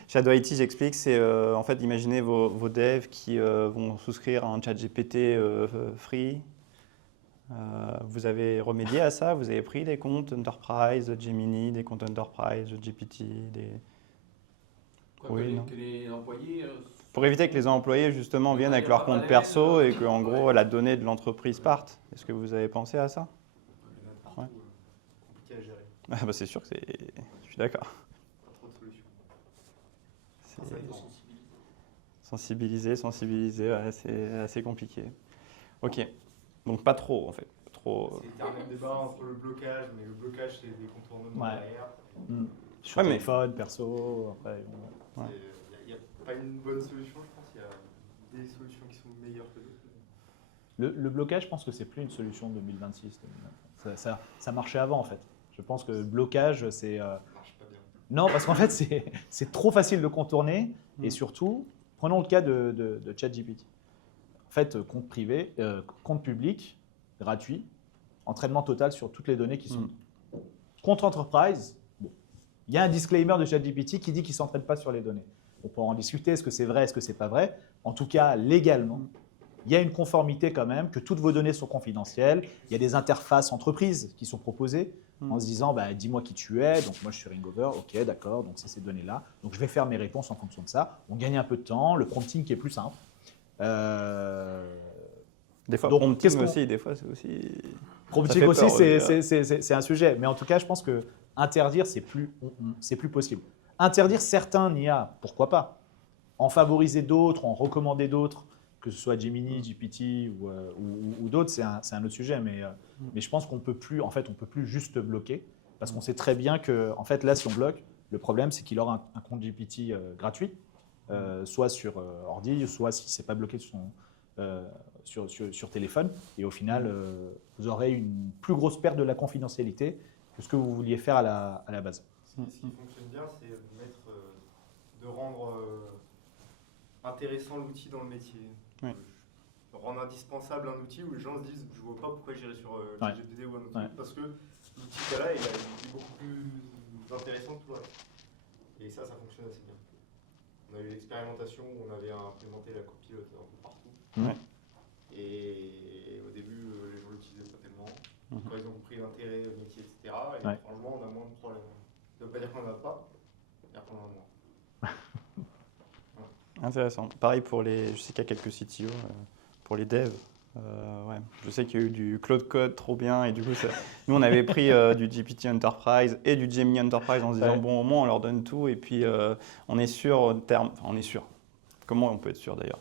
Shadow IT, j'explique, c'est en fait, imaginez vos devs qui vont souscrire à un chat GPT free. Vous avez remédié à ça? Vous avez pris des comptes Enterprise, Gemini, des comptes Enterprise, GPT, des... Quoi, Oui, non. que les employés. Pour éviter que les employés justement viennent avec leur compte perso et que en gros la donnée de l'entreprise parte. Est-ce que vous avez pensé à ça? Il y en a partout, Ouais. compliqué à gérer. Ah bah c'est sûr que c'est... Je suis d'accord. Pas trop de solutions. C'est- Ça dépend. Sensibiliser, ouais, c'est assez compliqué. Ok, donc pas trop en fait. Pas trop... C'est éternel débat entre le blocage, mais le blocage c'est des contournements Ouais. derrière. Sur Ouais, mais- téléphone, perso, après. Ouais. Il n'y a pas une bonne solution, je pense. Il y a des solutions qui sont meilleures que d'autres. Le blocage, je pense que c'est plus une solution de 2026. 2025. Ça marchait avant en fait. Je pense que le blocage, c'est. Ça marche pas bien. Non, parce qu'en fait, c'est trop facile de contourner. Et Mm. surtout, prenons le cas de ChatGPT. En fait, compte privé, compte public, gratuit, entraînement total sur toutes les données qui sont. Compte entreprise, bon, il y a un disclaimer de ChatGPT qui dit qu'il ne s'entraîne pas sur les données. On peut en discuter, est-ce que c'est vrai, est-ce que c'est pas vrai. En tout cas, légalement, il y a une conformité quand même, que toutes vos données sont confidentielles. Il y a des interfaces entreprises qui sont proposées en se disant, bah, dis-moi qui tu es, donc moi je suis Ringover, ok, d'accord, donc c'est ces données-là. Donc je vais faire mes réponses en fonction de ça. On gagne un peu de temps, le prompting qui est plus simple. Des fois, Donc, prompting qu'est-ce qu'on- aussi, des fois c'est aussi... Prompting fait aussi, peur, c'est un sujet. Mais en tout cas, je pense que interdire, c'est plus possible. Interdire certains IA, pourquoi pas. En favoriser d'autres, en recommander d'autres, que ce soit Gemini, GPT ou d'autres, c'est un autre sujet. Mais je pense qu'on peut plus, en fait, on peut plus juste bloquer, parce qu'on sait très bien que, en fait, là, si on bloque, le problème, c'est qu'il aura un compte GPT gratuit, soit sur ordi, soit si c'est pas bloqué sur téléphone. Et au final, vous aurez une plus grosse perte de la confidentialité que ce que vous vouliez faire à la base. Ce qui fonctionne bien, c'est de rendre intéressant l'outil dans le métier. Oui. Rendre indispensable un outil où les gens se disent je vois pas pourquoi j'irai sur Ouais. GPT ou un autre Ouais. outil, parce que l'outil qu'il y a là il est beaucoup plus intéressant que tout le reste. Et ça fonctionne assez bien. On a eu l'expérimentation où on avait implémenté la copilote un peu partout. Ouais. Et au début, les gens l'utilisaient pas tellement. Quand ils ont compris l'intérêt au métier, etc. Et Ouais. franchement, on a moins de problèmes. Ça veut pas dire qu'on n'en a pas, ça veut dire qu'on en a moins. Intéressant. Pareil pour les... Je sais qu'il y a quelques CTO, pour les devs. Ouais. Je sais qu'il y a eu du Claude Code trop bien et du coup, nous on avait pris du GPT Enterprise et du Gemini Enterprise en se disant Ouais. bon au moins on leur donne tout et puis on est sûr en termes... Enfin on est sûr. Comment on peut être sûr d'ailleurs?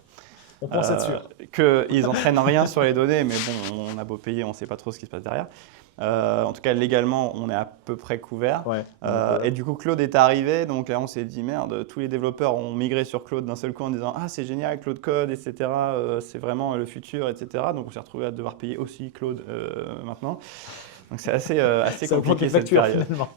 On pense être sûr. Qu'ils n'entraînent rien sur les données, mais bon, on a beau payer, on ne sait pas trop ce qui se passe derrière. En tout cas, légalement, on est à peu près couvert. Ouais. Et du coup, Claude est arrivé, donc là, on s'est dit merde, tous les développeurs ont migré sur Claude d'un seul coup en disant ah, c'est génial, Claude Code, etc. C'est vraiment le futur, etc. Donc, on s'est retrouvé à devoir payer aussi Claude maintenant. Donc, c'est assez Ça augmente compliqué les cette factures période. finalement.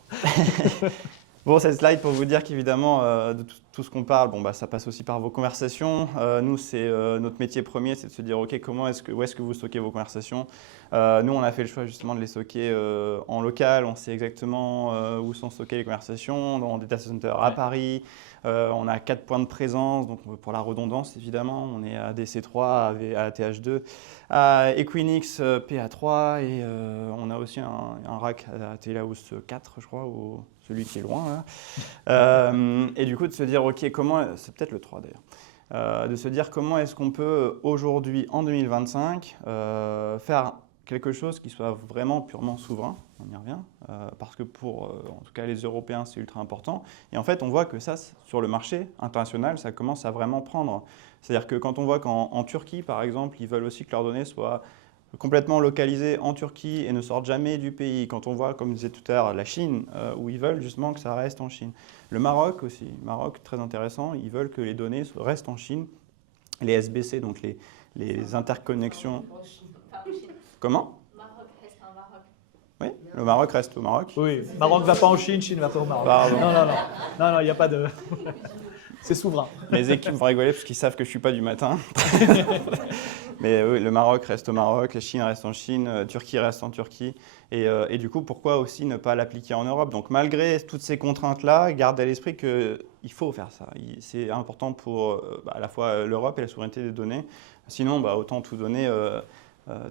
Bon, cette slide pour vous dire qu'évidemment, de tout ce qu'on parle, bon, bah, ça passe aussi par vos conversations. Nous, c'est notre métier premier, c'est de se dire, OK, où est-ce que vous stockez vos conversations? Nous, on a fait le choix justement de les stocker en local. On sait exactement où sont stockées les conversations, dans des data centers à Ouais. Paris. On a 4 points de présence, donc pour la redondance, évidemment. On est à DC3, à TH2, à Equinix PA3 et on a aussi un rack à Telehouse 4, je crois, ou celui qui est loin. Là. Et du coup, de se dire, OK, c'est peut-être le 3 d'ailleurs, de se dire comment est-ce qu'on peut aujourd'hui, en 2025, faire quelque chose qui soit vraiment purement souverain, on y revient, parce que pour, en tout cas, les Européens, c'est ultra important. Et en fait, on voit que ça, sur le marché international, ça commence à vraiment prendre. C'est-à-dire que quand on voit qu'en Turquie, par exemple, ils veulent aussi que leurs données soient complètement localisées en Turquie et ne sortent jamais du pays. Quand on voit, comme je disais tout à l'heure, la Chine, où ils veulent justement que ça reste en Chine. Le Maroc aussi, Maroc, très intéressant, ils veulent que les données restent en Chine. Les SBC, donc les interconnexions... Pas en Chine. Comment? Maroc reste en Maroc. Oui, le Maroc reste au Maroc. Oui, Maroc va pas en Chine, Chine va pas au Maroc. Pardon. Non, il n'y a pas de. C'est souverain. Les équipes vont rigoler parce qu'ils savent que je ne suis pas du matin. Mais oui, le Maroc reste au Maroc, la Chine reste en Chine, Turquie reste en Turquie. Et du coup, pourquoi aussi ne pas l'appliquer en Europe? Donc malgré toutes ces contraintes-là, gardez à l'esprit qu'il faut faire ça. C'est important pour à la fois l'Europe et la souveraineté des données. Sinon, autant tout donner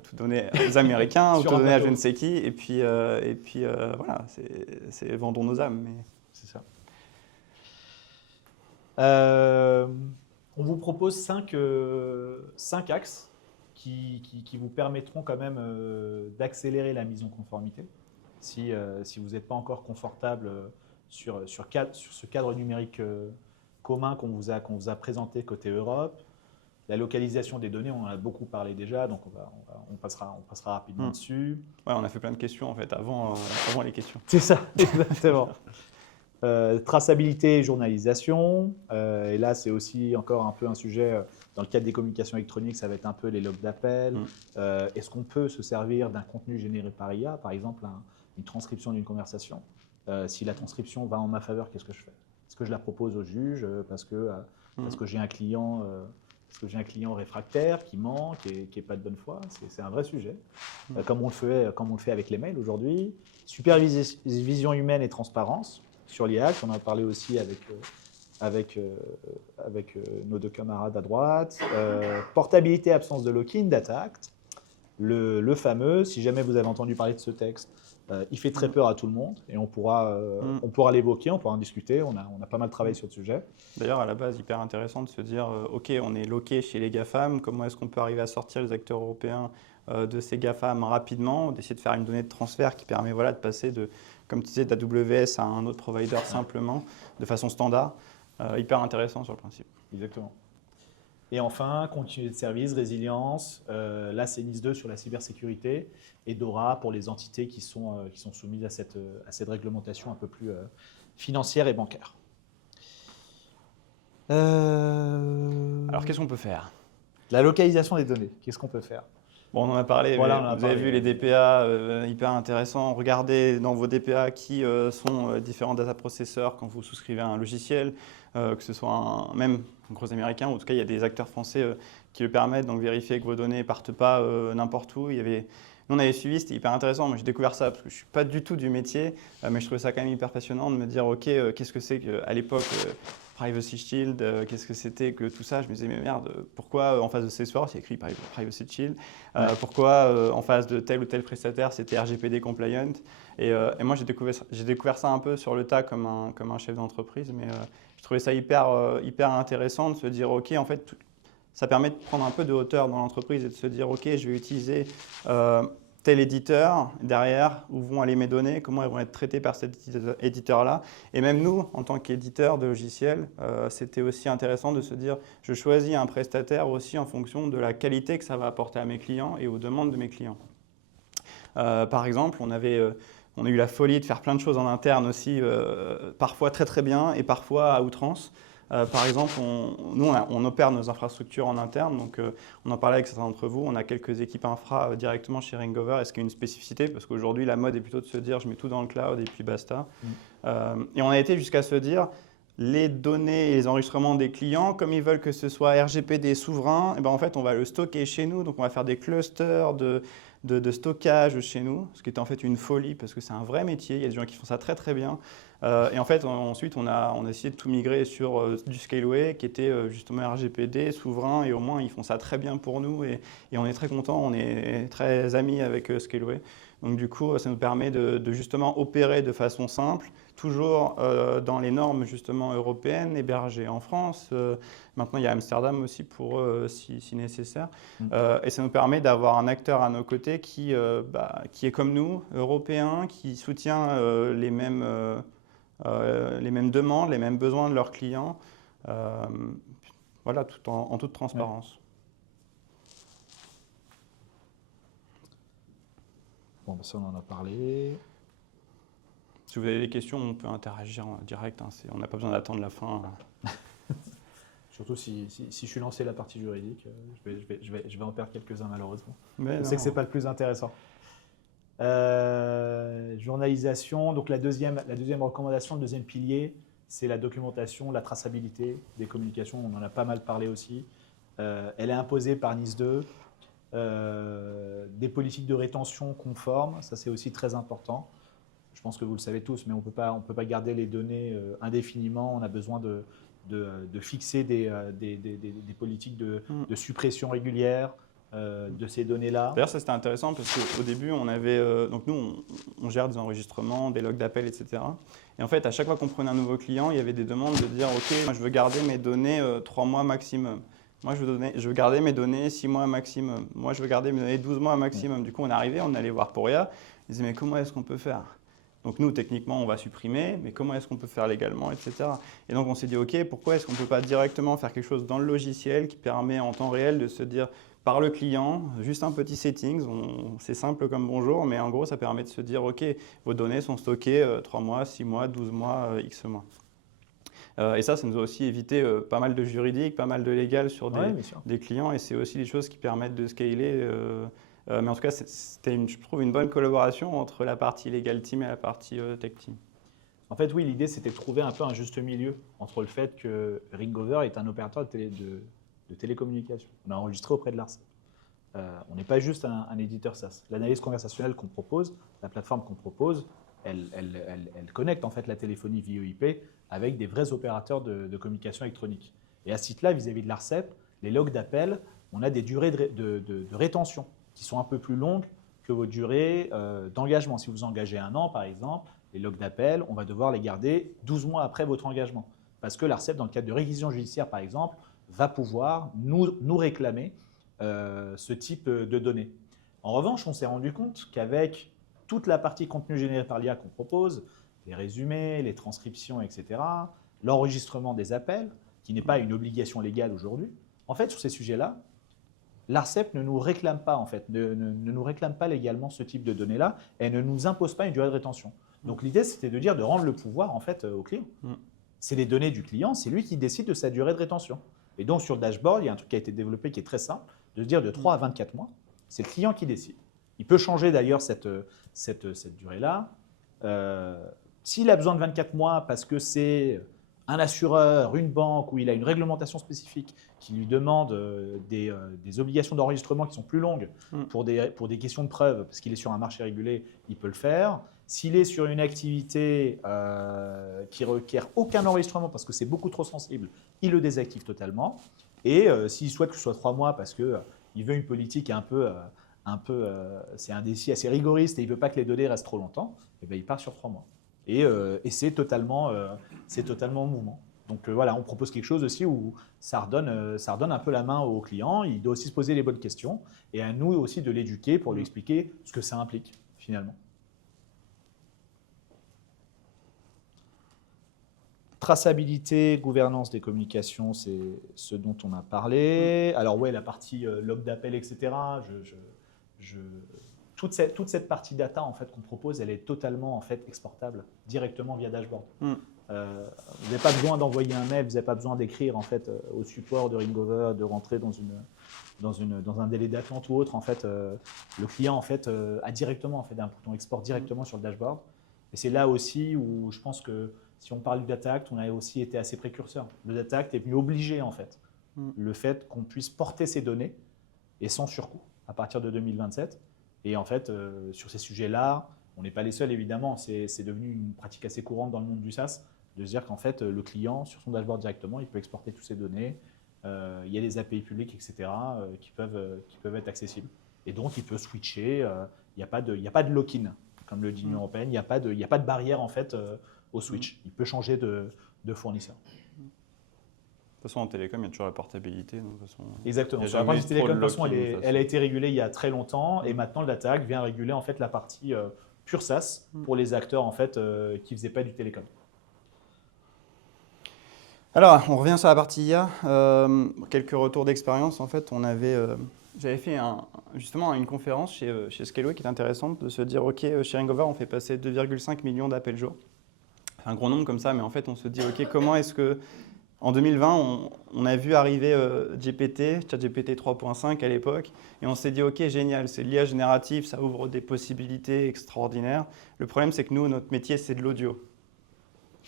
tout donner aux Américains ou Sur tout un donner à je plateau. ne sais qui. Et puis voilà, c'est vendons nos âmes. Mais... C'est ça. On vous propose 5 axes qui vous permettront quand même d'accélérer la mise en conformité. Si vous n'êtes pas encore confortable sur ce cadre numérique commun qu'on vous a présenté côté Europe, la localisation des données, on en a beaucoup parlé déjà, donc on passera rapidement dessus. Ouais, on a fait plein de questions en fait avant les questions. C'est ça, exactement. Traçabilité et journalisation. Et là, c'est aussi encore un peu un sujet dans le cadre des communications électroniques, ça va être un peu les logs d'appel. Est-ce qu'on peut se servir d'un contenu généré par IA, par exemple une transcription d'une conversation? Si la transcription va en ma faveur, qu'est-ce que je fais? Est-ce que je la propose au juge parce que j'ai un client réfractaire qui ment, qui est pas de bonne foi? C'est un vrai sujet, comme on le fait avec les mails aujourd'hui. Supervision humaine et transparence sur l'IA, on en a parlé aussi avec nos deux camarades à droite. Portabilité, absence de lock-in, Data Act. Le fameux, si jamais vous avez entendu parler de ce texte, il fait très peur à tout le monde et on pourra l'évoquer, on pourra en discuter. On a pas mal travaillé sur le sujet. D'ailleurs, à la base, hyper intéressant de se dire OK, on est loqué chez les GAFAM, comment est-ce qu'on peut arriver à sortir les acteurs européens de ces GAFAM rapidement, d'essayer de faire une donnée de transfert qui permet de passer de, comme tu disais, d'AWS à un autre provider simplement, de façon standard. Hyper intéressant sur le principe. Exactement. Et enfin, continuité de service, résilience. Là, c'est NIS 2 sur la cybersécurité et DORA pour les entités qui sont soumises à cette réglementation un peu plus financière et bancaire. Alors, qu'est-ce qu'on peut faire? La localisation des données, qu'est-ce qu'on peut faire? Bon, on en a parlé, Voilà, mais on en a vous avez parlé. vu les DPA, hyper intéressants. Regardez dans vos DPA qui sont différents data processors quand vous souscrivez à un logiciel, que ce soit même un gros américain, ou en tout cas il y a des acteurs français qui le permettent, donc vérifier que vos données ne partent pas n'importe où. Nous, on avait suivi, c'était hyper intéressant. Moi, j'ai découvert ça parce que je ne suis pas du tout du métier, mais je trouvais ça quand même hyper passionnant de me dire, OK, qu'est-ce que c'est qu'à l'époque, Privacy Shield, qu'est-ce que c'était que tout ça? Je me disais, mais merde, pourquoi en face de Salesforce, il y a écrit Privacy Shield? Pourquoi en face de tel ou tel prestataire, c'était RGPD compliant? Et moi, j'ai découvert ça un peu sur le tas comme un chef d'entreprise, mais je trouvais ça hyper intéressant de se dire, OK, en fait, ça permet de prendre un peu de hauteur dans l'entreprise et de se dire, OK, je vais utiliser tel éditeur derrière, où vont aller mes données, comment elles vont être traitées par cet éditeur-là. Et même nous, en tant qu'éditeur de logiciels, c'était aussi intéressant de se dire, je choisis un prestataire aussi en fonction de la qualité que ça va apporter à mes clients et aux demandes de mes clients. Par exemple, on a eu la folie de faire plein de choses en interne aussi, parfois très très bien et parfois à outrance. Par exemple, on opère nos infrastructures en interne, donc on en parlait avec certains d'entre vous, on a quelques équipes infra directement chez Ringover. Est-ce qu'il y a une spécificité? Parce qu'aujourd'hui, la mode est plutôt de se dire je mets tout dans le cloud et puis basta. Et on a été jusqu'à se dire les données et les enregistrements des clients, comme ils veulent que ce soit RGPD souverain, et ben en fait, on va le stocker chez nous, donc on va faire des clusters de stockage chez nous, ce qui est en fait une folie parce que c'est un vrai métier, il y a des gens qui font ça très très bien. Et en fait, ensuite, on a essayé de tout migrer sur du Scaleway qui était justement RGPD, souverain, et au moins ils font ça très bien pour nous et on est très contents, on est très amis avec Scaleway. Donc du coup, ça nous permet de justement opérer de façon simple, toujours dans les normes justement européennes, hébergées en France. Maintenant, il y a Amsterdam aussi pour si nécessaire. Et ça nous permet d'avoir un acteur à nos côtés qui est comme nous, européen, qui soutient les mêmes demandes, les mêmes besoins de leurs clients, voilà, tout en toute transparence. Bon, ça, on en a parlé. Si vous avez des questions, on peut interagir en direct. On n'a pas besoin d'attendre la fin. Surtout si je suis lancé la partie juridique, je vais en perdre quelques-uns malheureusement. Mais je sais que ce n'est pas le plus intéressant. Journalisation, donc la deuxième recommandation, le deuxième pilier, c'est la documentation, la traçabilité des communications. On en a pas mal parlé aussi. Elle est imposée par NIS 2. Des politiques de rétention conformes, ça c'est aussi très important. Je pense que vous le savez tous, mais on peut pas garder les données indéfiniment. On a besoin de fixer des politiques de suppression régulière, de ces données-là. D'ailleurs, ça c'était intéressant parce qu'au début, on avait. Donc nous, on gère des enregistrements, des logs d'appels, etc. Et en fait, à chaque fois qu'on prenait un nouveau client, il y avait des demandes de dire OK, moi je veux garder mes données 3 mois maximum. Moi, je veux garder mes données 6 mois maximum. Moi, je veux garder mes données 12 mois maximum. Du coup, on arrivait, on allait voir Poria. Ils disaient mais comment est-ce qu'on peut faire? Donc nous, techniquement, on va supprimer, mais comment est-ce qu'on peut faire légalement, etc. Et donc on s'est dit OK, pourquoi est-ce qu'on ne peut pas directement faire quelque chose dans le logiciel qui permet en temps réel de se dire par le client, juste un petit settings, c'est simple comme bonjour, mais en gros, ça permet de se dire, OK, vos données sont stockées 3 mois, 6 mois, 12 mois, X mois. Et ça nous a aussi évité pas mal de juridique, pas mal de légal sur des clients, et c'est aussi des choses qui permettent de scaler. Mais en tout cas, c'était, je trouve, une bonne collaboration entre la partie legal team et la partie tech team. En fait, oui, l'idée, c'était de trouver un peu un juste milieu entre le fait que Ringover est un opérateur de télécommunications. On a enregistré auprès de l'ARCEP. On n'est pas juste un éditeur SaaS. L'analyse conversationnelle qu'on propose, la plateforme qu'on propose, elle connecte en fait la téléphonie VoIP avec des vrais opérateurs de communication électronique. Et à ce titre-là, vis-à-vis de l'ARCEP, les logs d'appel, on a des durées de rétention qui sont un peu plus longues que vos durées d'engagement. Si vous engagez 1 an, par exemple, les logs d'appel, on va devoir les garder 12 mois après votre engagement. Parce que l'ARCEP, dans le cadre de réquisition judiciaire, par exemple, va pouvoir nous réclamer ce type de données. En revanche, on s'est rendu compte qu'avec toute la partie contenu généré par l'IA qu'on propose, les résumés, les transcriptions, etc., l'enregistrement des appels, qui n'est pas une obligation légale aujourd'hui, en fait, sur ces sujets-là, l'ARCEP ne nous réclame pas, en fait, ne nous réclame pas légalement ce type de données-là et ne nous impose pas une durée de rétention. Donc l'idée, c'était de dire de rendre le pouvoir en fait, au client. C'est les données du client, c'est lui qui décide de sa durée de rétention. Et donc sur le dashboard, il y a un truc qui a été développé qui est très simple, de se dire de 3 à 24 mois, c'est le client qui décide. Il peut changer d'ailleurs cette durée-là. S'il a besoin de 24 mois parce que c'est un assureur, une banque, où il a une réglementation spécifique qui lui demande des obligations d'enregistrement qui sont plus longues pour des questions de preuve, parce qu'il est sur un marché régulé, il peut le faire. S'il est sur une activité qui requiert aucun enregistrement parce que c'est beaucoup trop sensible, il le désactive totalement. Et s'il souhaite que ce soit 3 mois parce qu'il veut une politique c'est un défi assez rigoriste et il ne veut pas que les données restent trop longtemps, et bien il part sur 3 mois. Et c'est totalement en mouvement. Donc voilà, on propose quelque chose aussi où ça redonne un peu la main au client. Il doit aussi se poser les bonnes questions et à nous aussi de l'éduquer pour lui expliquer ce que ça implique finalement. Traçabilité, gouvernance des communications, c'est ce dont on a parlé. Alors ouais, la partie log d'appel, etc. Toute cette partie data en fait, qu'on propose, elle est totalement en fait, exportable directement via dashboard. Vous n'avez pas besoin d'envoyer un mail, vous n'avez pas besoin d'écrire en fait, au support de Ringover, de rentrer dans un délai d'attente ou autre. En fait, le client en fait, a directement en fait, un bouton export directement sur le dashboard. Et c'est là aussi où je pense que si on parle du Data Act, on a aussi été assez précurseur. Le Data Act est venu obliger en fait, le fait qu'on puisse porter ces données et sans surcoût à partir de 2027. Et en fait, sur ces sujets-là, on n'est pas les seuls évidemment. C'est devenu une pratique assez courante dans le monde du SaaS de se dire qu'en fait, le client, sur son dashboard directement, il peut exporter toutes ces données. Il y a des API publiques, etc., qui peuvent être accessibles. Et donc, il peut switcher. Il n'y a pas de lock-in, comme le dit l'Union européenne. Il n'y a pas de barrière en fait, au switch. Il peut changer de fournisseur. De toute façon, en télécom, il y a toujours la portabilité. Donc, de toute façon, exactement. Sur la partie télécom, de toute façon, elle a été régulée il y a très longtemps. Et maintenant, le Data Act vient réguler en fait, la partie pure SaaS pour les acteurs en fait, qui ne faisaient pas du télécom. Alors, on revient sur la partie IA. Quelques retours d'expérience. En fait, j'avais fait justement une conférence chez Scaleway qui est intéressante de se dire, OK, chez Ringover, on fait passer 2,5 millions d'appels jour. Un gros nombre comme ça, mais en fait, on se dit, OK, comment est-ce que... En 2020, on a vu arriver ChatGPT 3.5 à l'époque, et on s'est dit, OK, génial, c'est l'IA générative, ça ouvre des possibilités extraordinaires. Le problème, c'est que nous, notre métier, c'est de l'audio.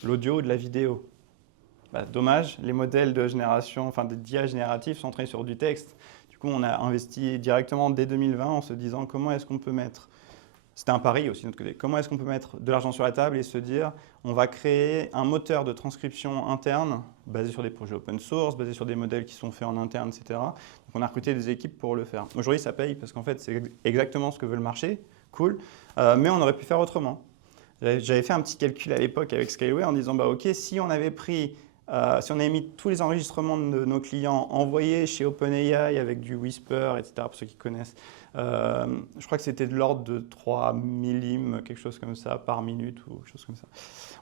L'audio, de la vidéo. Dommage, les modèles de génération, d'IA générative sont entraînés sur du texte. Du coup, on a investi directement dès 2020 en se disant comment est-ce qu'on peut mettre c'était un pari aussi de notre côté. Comment est-ce qu'on peut mettre de l'argent sur la table et se dire, on va créer un moteur de transcription interne basé sur des projets open source, basé sur des modèles qui sont faits en interne, etc. Donc on a recruté des équipes pour le faire. Aujourd'hui, ça paye parce qu'en fait, c'est exactement ce que veut le marché. Cool. Mais on aurait pu faire autrement. J'avais fait un petit calcul à l'époque avec Scaleway en disant, bah, OK, si on avait mis tous les enregistrements de nos clients envoyés chez OpenAI avec du Whisper, etc., pour ceux qui connaissent, je crois que c'était de l'ordre de 3 millim, quelque chose comme ça, par minute ou quelque chose comme ça.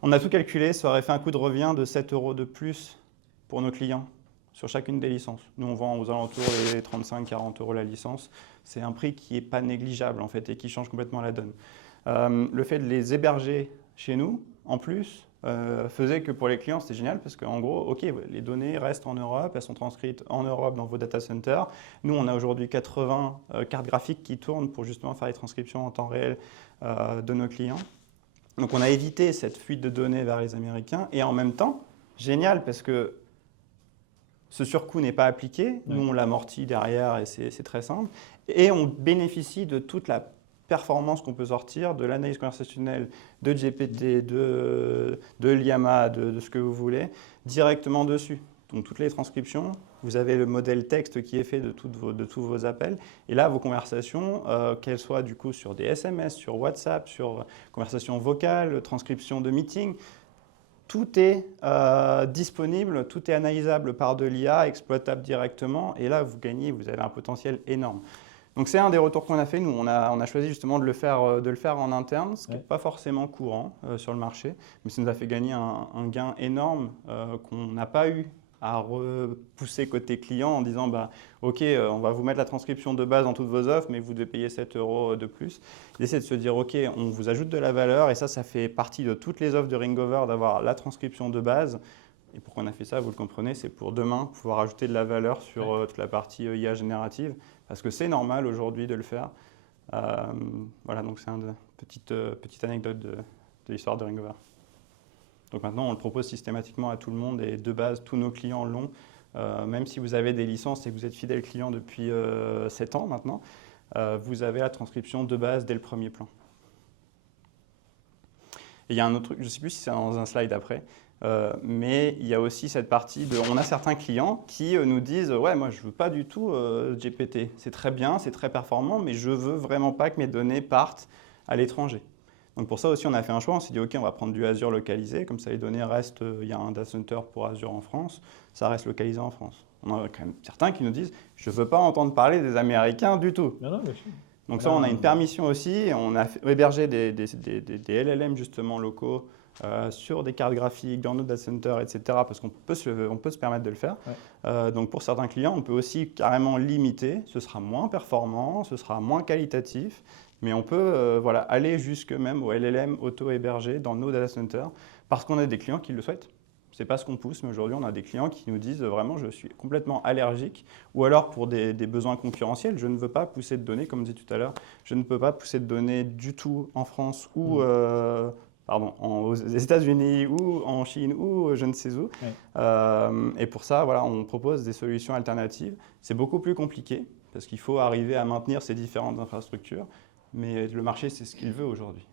On a tout calculé, ça aurait fait un coût de revient de 7 € de plus pour nos clients sur chacune des licences. Nous, on vend aux alentours des 35-40 € la licence. C'est un prix qui n'est pas négligeable en fait et qui change complètement la donne. Le fait de les héberger chez nous, en plus, faisait que pour les clients, c'était génial parce qu'en gros, OK, les données restent en Europe, elles sont transcrites en Europe dans vos data centers. Nous, on a aujourd'hui 80 cartes graphiques qui tournent pour justement faire les transcriptions en temps réel de nos clients. Donc, on a évité cette fuite de données vers les Américains et en même temps, génial parce que ce surcoût n'est pas appliqué. Nous, on l'amortit derrière et c'est très simple. Et on bénéficie de toute la performance qu'on peut sortir, de l'analyse conversationnelle, de GPT, de Llama, de ce que vous voulez, directement dessus. Donc toutes les transcriptions, vous avez le modèle texte qui est fait de tous vos appels. Et là, vos conversations, qu'elles soient du coup sur des SMS, sur WhatsApp, sur conversations vocales, transcription de meeting, tout est disponible, tout est analysable par de l'IA, exploitable directement. Et là, vous avez un potentiel énorme. Donc c'est un des retours qu'on a fait. Nous, on a choisi justement de le faire en interne, ce qui n'est pas forcément courant sur le marché, mais ça nous a fait gagner un gain énorme qu'on n'a pas eu à repousser côté client en disant bah, OK, on va vous mettre la transcription de base dans toutes vos offres, mais vous devez payer 7 € de plus. L'idée, c'est de se dire OK, on vous ajoute de la valeur et ça fait partie de toutes les offres de Ringover d'avoir la transcription de base. Et pourquoi on a fait ça, vous le comprenez, c'est pour demain pouvoir ajouter de la valeur sur toute la partie IA générative. Parce que c'est normal aujourd'hui de le faire. Voilà, donc c'est une petite anecdote de l'histoire de Ringover. Donc maintenant, on le propose systématiquement à tout le monde et de base, tous nos clients l'ont. Même si vous avez des licences et que vous êtes fidèle client depuis 7 ans maintenant, vous avez la transcription de base dès le premier plan. Et il y a un autre truc, je ne sais plus si c'est dans un slide après, mais il y a aussi cette partie on a certains clients qui nous disent « Ouais, moi je ne veux pas du tout GPT, c'est très bien, c'est très performant, mais je ne veux vraiment pas que mes données partent à l'étranger. » Donc pour ça aussi, on a fait un choix, on s'est dit « Ok, on va prendre du Azure localisé, comme ça les données restent, il y a un data center pour Azure en France, ça reste localisé en France. » On a quand même certains qui nous disent « Je ne veux pas entendre parler des Américains du tout. » Non, bien sûr. Donc ça, on a une permission aussi, on a hébergé des LLM justement locaux sur des cartes graphiques, dans nos data centers, etc. parce qu'on peut se permettre de le faire. Ouais. Donc pour certains clients, on peut aussi carrément limiter, ce sera moins performant, ce sera moins qualitatif, mais on peut aller jusque même au LLM auto-hébergé dans nos data centers parce qu'on a des clients qui le souhaitent. Ce n'est pas ce qu'on pousse, mais aujourd'hui, on a des clients qui nous disent vraiment je suis complètement allergique ou alors pour des besoins concurrentiels, je ne veux pas pousser de données, comme je disais tout à l'heure, je ne peux pas pousser de données du tout en France ou aux États-Unis ou en Chine ou je ne sais où. Oui. Et pour ça, on propose des solutions alternatives. C'est beaucoup plus compliqué parce qu'il faut arriver à maintenir ces différentes infrastructures, mais le marché, c'est ce qu'il veut aujourd'hui.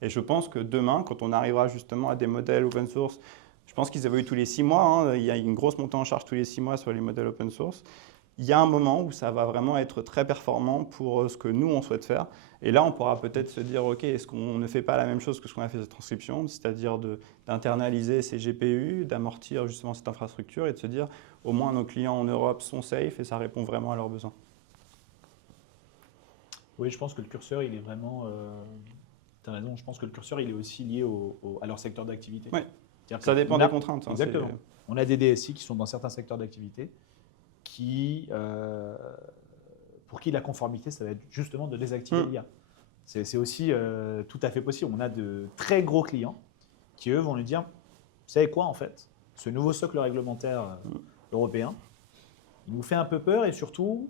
Et je pense que demain, quand on arrivera justement à des modèles open source, je pense qu'ils évoluent tous les 6 mois. Il y a une grosse montée en charge tous les 6 mois sur les modèles open source. Il y a un moment où ça va vraiment être très performant pour ce que nous, on souhaite faire. Et là, on pourra peut-être se dire, OK, est-ce qu'on ne fait pas la même chose que ce qu'on a fait cette transcription, c'est-à-dire d'internaliser ces GPU, d'amortir justement cette infrastructure et de se dire, au moins nos clients en Europe sont safe et ça répond vraiment à leurs besoins. Oui, je pense que le curseur, il est vraiment... tu as raison, je pense que le curseur, il est aussi lié à leur secteur d'activité. Oui, ça dépend des contraintes. Exactement. On a des DSI qui sont dans certains secteurs d'activité pour qui la conformité, ça va être justement de désactiver l'IA. C'est aussi tout à fait possible. On a de très gros clients qui, eux, vont nous dire, vous savez quoi, en fait, ce nouveau socle réglementaire européen, il nous fait un peu peur et surtout,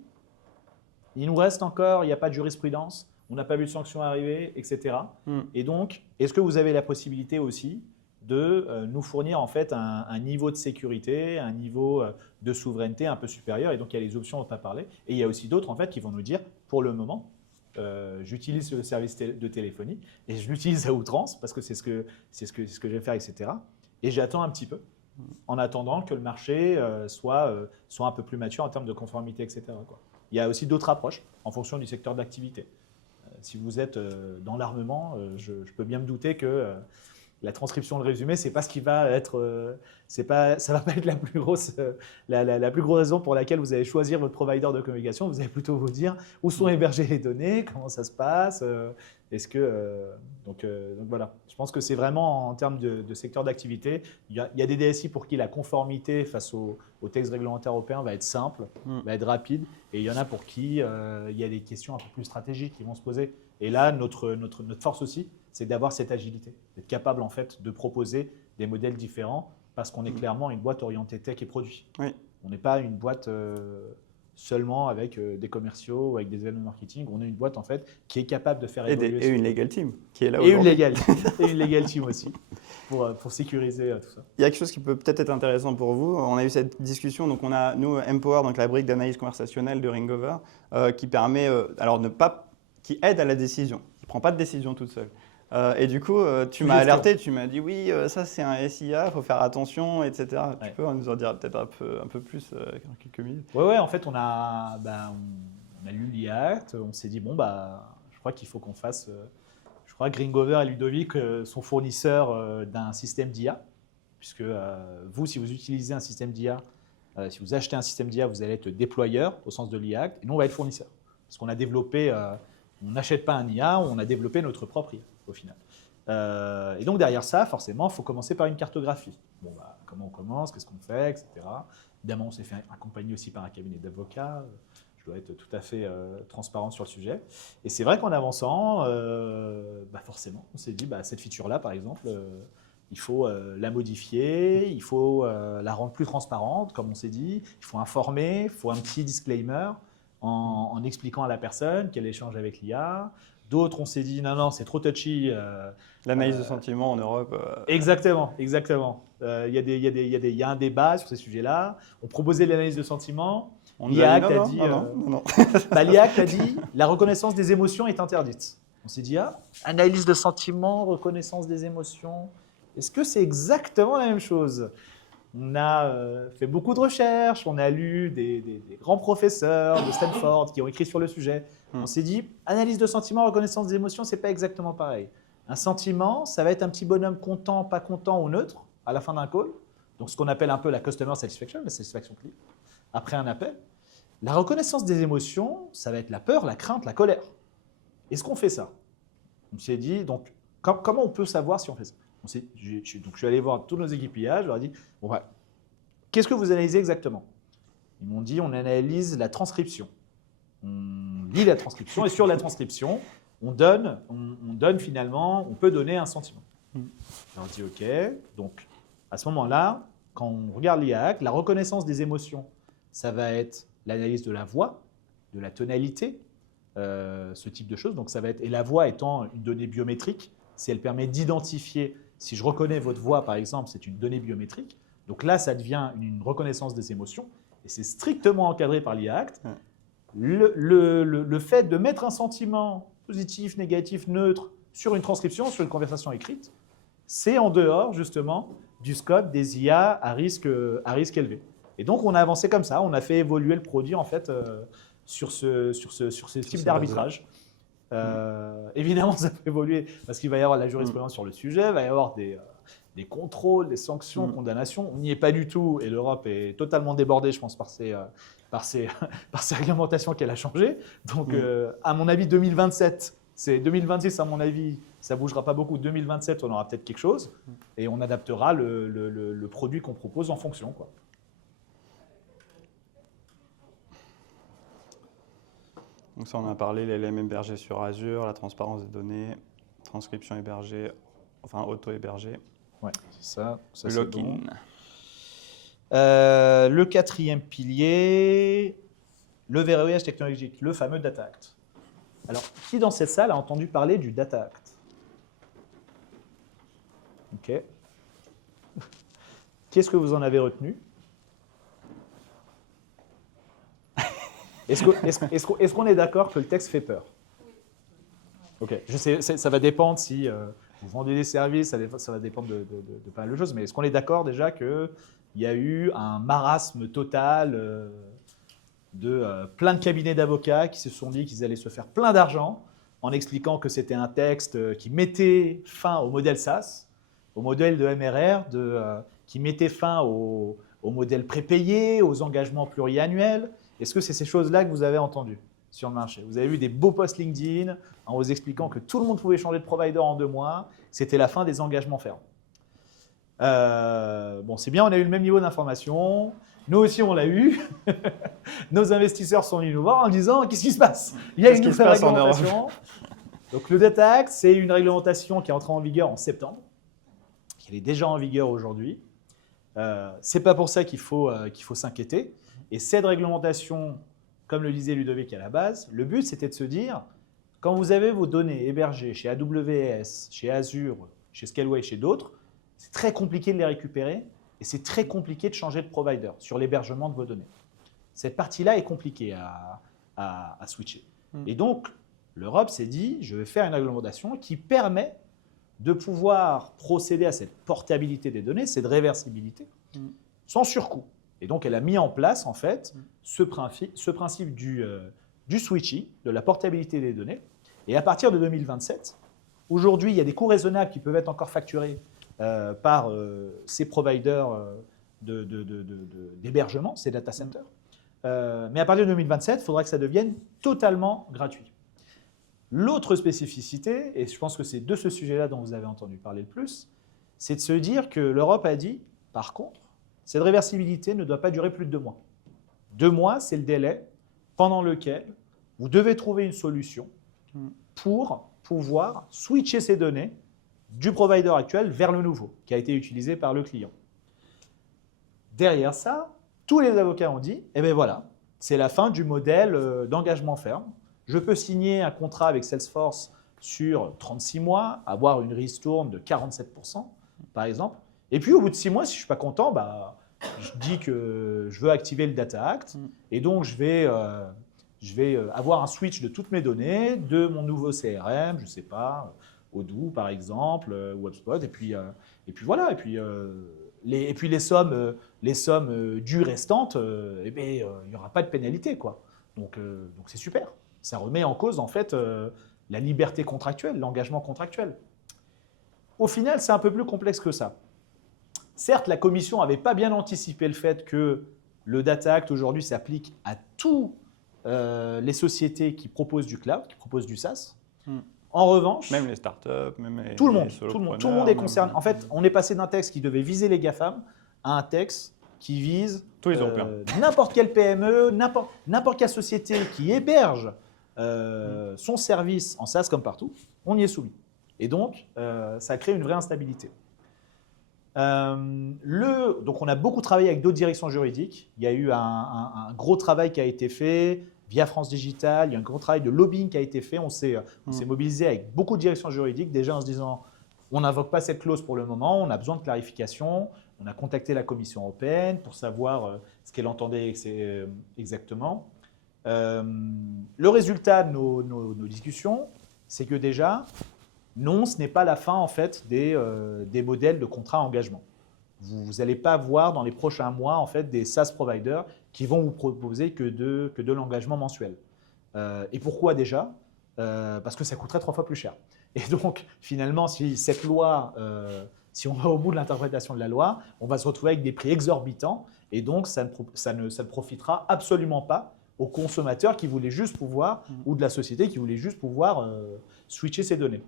il nous reste encore, il n'y a pas de jurisprudence, on n'a pas vu de sanctions arriver, etc. Et donc, est-ce que vous avez la possibilité aussi de nous fournir en fait un niveau de sécurité, un niveau de souveraineté un peu supérieur. Et donc, il y a les options dont on a parlé. Et il y a aussi d'autres en fait qui vont nous dire, pour le moment, j'utilise le service de téléphonie et je l'utilise à outrance parce que c'est ce que je vais faire, etc. Et j'attends un petit peu en attendant que le marché soit un peu plus mature en termes de conformité, etc., quoi. Il y a aussi d'autres approches en fonction du secteur d'activité. Si vous êtes dans l'armement, je peux bien me douter que la transcription de résumé, c'est pas ce qui va être, ça va pas être la plus grosse raison pour laquelle vous allez choisir votre provider de communication. Vous allez plutôt vous dire où sont hébergées les données, comment ça se passe. Donc voilà. Je pense que c'est vraiment en termes de secteur d'activité. Il y a des DSI pour qui la conformité face au texte réglementaire européen va être simple, va être rapide, et il y en a pour qui il y a des questions un peu plus stratégiques qui vont se poser. Et là, notre force aussi, c'est d'avoir cette agilité, d'être capable en fait de proposer des modèles différents parce qu'on est clairement une boîte orientée tech et produit. Oui. On n'est pas une boîte seulement avec des commerciaux ou avec des événements marketing. On est une boîte en fait qui est capable de faire évoluer. Et une legal team qui est là et aujourd'hui. une legal team aussi pour sécuriser tout ça. Il y a quelque chose qui peut peut-être être intéressant pour vous. On a eu cette discussion, donc on a nous Empower, donc la brique d'analyse conversationnelle de Ringover, qui permet qui aide à la décision. Il prend pas de décision toute seule. Et du coup, tu m'as alerté, tu m'as dit oui, ça c'est un SIA, il faut faire attention, etc. Ouais. Tu peux nous en dire peut-être un peu plus en quelques minutes. Ouais, en fait, on a lu l'IACT, on s'est dit, je crois qu'il faut qu'on fasse. Je crois que Ringover et Ludovic sont fournisseurs d'un système d'IA, puisque vous, si vous utilisez un système d'IA, si vous achetez un système d'IA, vous allez être déployeur au sens de l'IACT, et nous, on va être fournisseur. Parce qu'on a développé, on n'achète pas un IA, on a développé notre propre IA, au final. Et donc, derrière ça, forcément, il faut commencer par une cartographie. Comment on commence, qu'est-ce qu'on fait, etc. Évidemment, on s'est fait accompagner aussi par un cabinet d'avocats. Je dois être tout à fait transparent sur le sujet. Et c'est vrai qu'en avançant, forcément, on s'est dit, cette feature-là, par exemple, il faut la modifier, il faut la rendre plus transparente, comme on s'est dit. Il faut informer, il faut un petit disclaimer en expliquant à la personne qu'elle échange avec l'IA. D'autres, on s'est dit, non, c'est trop touchy. L'analyse de sentiments en Europe. Exactement. Il y a un débat sur ces sujets-là. On proposait l'analyse de sentiments. L'IACT a dit, l'IACT a dit, la reconnaissance des émotions est interdite. On s'est dit, analyse de sentiments, reconnaissance des émotions. Est-ce que c'est exactement la même chose ? On a fait beaucoup de recherches, on a lu des grands professeurs de Stanford qui ont écrit sur le sujet. On s'est dit, analyse de sentiments, reconnaissance des émotions, c'est pas exactement pareil. Un sentiment, ça va être un petit bonhomme content, pas content ou neutre à la fin d'un call. Donc ce qu'on appelle un peu la customer satisfaction, la satisfaction client, après un appel. La reconnaissance des émotions, ça va être la peur, la crainte, la colère. Est-ce qu'on fait ça ? On s'est dit, donc, comment on peut savoir si on fait ça ? Je suis allé voir tous nos équipes IA, je leur ai dit, qu'est-ce que vous analysez exactement ? Ils m'ont dit, on analyse la transcription. On lit la transcription et sur la transcription, on donne finalement, on peut donner un sentiment. Je leur dis, OK, donc à ce moment-là, quand on regarde l'IACT, la reconnaissance des émotions, ça va être l'analyse de la voix, de la tonalité, ce type de choses. Donc ça va être, et la voix étant une donnée biométrique, si elle permet d'identifier, si je reconnais votre voix par exemple, c'est une donnée biométrique. Donc là, ça devient une reconnaissance des émotions et c'est strictement encadré par l'IACT. Le fait de mettre un sentiment positif, négatif, neutre sur une transcription, sur une conversation écrite, c'est en dehors justement du scope des IA à risque élevé. Et donc on a avancé comme ça, on a fait évoluer le produit en fait sur ce type d'arbitrage. Évidemment, ça peut évoluer parce qu'il va y avoir la jurisprudence sur le sujet, il va y avoir des contrôles, des sanctions, condamnations. On n'y est pas du tout et l'Europe est totalement débordée, je pense, par ces réglementations qu'elle a changées. Donc, à mon avis, 2027, c'est 2026, à mon avis, ça ne bougera pas beaucoup. 2027, on aura peut-être quelque chose et on adaptera le produit qu'on propose en fonction, quoi. Donc ça, on a parlé, les LLM hébergés sur Azure, la transparence des données, transcription hébergée, enfin auto-hébergée. Ouais, c'est ça. Le lock-in. Bon. Le quatrième pilier, le verrouillage technologique, le fameux Data Act. Alors, qui dans cette salle a entendu parler du Data Act ? Ok. Qu'est-ce que vous en avez retenu ? Est-ce qu'on est d'accord que le texte fait peur ? Ok, je sais, ça va dépendre si vous vendez des services, ça va dépendre de pas mal de choses, mais est-ce qu'on est d'accord déjà qu'il y a eu un marasme total de plein de cabinets d'avocats qui se sont dit qu'ils allaient se faire plein d'argent en expliquant que c'était un texte qui mettait fin au modèle SaaS, au modèle de MRR, qui mettait fin au modèle prépayé, aux engagements pluriannuels. Est-ce que c'est ces choses-là que vous avez entendues sur le marché? Vous avez vu des beaux posts LinkedIn en vous expliquant que tout le monde pouvait changer de provider en 2 mois. C'était la fin des engagements fermes. Bon, c'est bien, on a eu le même niveau d'information. Nous aussi, on l'a eu. Nos investisseurs sont venus nous voir en disant « Qu'est-ce qui se passe ?» Il y a une nouvelle réglementation. Donc, le Data Act, c'est une réglementation qui est entrée en vigueur en septembre. Elle est déjà en vigueur aujourd'hui. Ce n'est pas pour ça qu'il faut s'inquiéter. Et cette réglementation, comme le disait Ludovic à la base, le but, c'était de se dire, quand vous avez vos données hébergées chez AWS, chez Azure, chez Scaleway, chez d'autres, c'est très compliqué de les récupérer et c'est très compliqué de changer de provider sur l'hébergement de vos données. Cette partie-là est compliquée à switcher. Et donc, l'Europe s'est dit, je vais faire une réglementation qui permet de pouvoir procéder à cette portabilité des données, cette réversibilité, sans surcoût. Et donc, elle a mis en place, en fait, ce principe du switching, de la portabilité des données. Et à partir de 2027, aujourd'hui, il y a des coûts raisonnables qui peuvent être encore facturés par ces providers d'hébergement, ces data centers. Mais à partir de 2027, il faudra que ça devienne totalement gratuit. L'autre spécificité, et je pense que c'est de ce sujet-là dont vous avez entendu parler le plus, c'est de se dire que l'Europe a dit, par contre, cette réversibilité ne doit pas durer plus de 2 mois. 2 mois, c'est le délai pendant lequel vous devez trouver une solution pour pouvoir switcher ces données du provider actuel vers le nouveau, qui a été utilisé par le client. Derrière ça, tous les avocats ont dit, eh bien voilà, c'est la fin du modèle d'engagement ferme. Je peux signer un contrat avec Salesforce sur 36 mois, avoir une ristourne de 47%, par exemple. Et puis, au bout de 6 mois, si je ne suis pas content, je dis que je veux activer le Data Act. Et donc, je vais avoir un switch de toutes mes données, de mon nouveau CRM, je ne sais pas, Odoo, par exemple, ou HubSpot. Et puis voilà. Et puis les sommes dues restantes, il n'y aura pas de pénalité, quoi. Donc c'est super. Ça remet en cause, en fait, la liberté contractuelle, l'engagement contractuel. Au final, c'est un peu plus complexe que ça. Certes, la Commission n'avait pas bien anticipé le fait que le Data Act, aujourd'hui, s'applique à toutes les sociétés qui proposent du cloud, qui proposent du SaaS. En revanche… Même les startups, même les tout le monde est concerné. même… En fait, on est passé d'un texte qui devait viser les GAFAM à un texte qui vise tous les Européens. N'importe quelle PME, n'importe quelle société qui héberge son service en SaaS comme partout, on y est soumis. Et donc, ça crée une vraie instabilité. Donc, on a beaucoup travaillé avec d'autres directions juridiques. Il y a eu un gros travail qui a été fait via France Digital. Il y a un gros travail de lobbying qui a été fait. On s'est mobilisé avec beaucoup de directions juridiques, déjà en se disant on n'invoque pas cette clause pour le moment, on a besoin de clarification. On a contacté la Commission européenne pour savoir ce qu'elle entendait exactement. Le résultat de nos discussions, c'est que déjà, non, ce n'est pas la fin en fait des modèles de contrat engagement. Vous n'allez pas voir dans les prochains mois en fait des SaaS providers qui vont vous proposer que de l'engagement mensuel. Et pourquoi déjà? Parce que ça coûterait 3 fois plus cher. Et donc finalement, si cette loi, si on va au bout de l'interprétation de la loi, on va se retrouver avec des prix exorbitants et donc ça ne profitera absolument pas aux consommateurs qui voulaient juste pouvoir, ou de la société qui voulait juste pouvoir switcher ses données.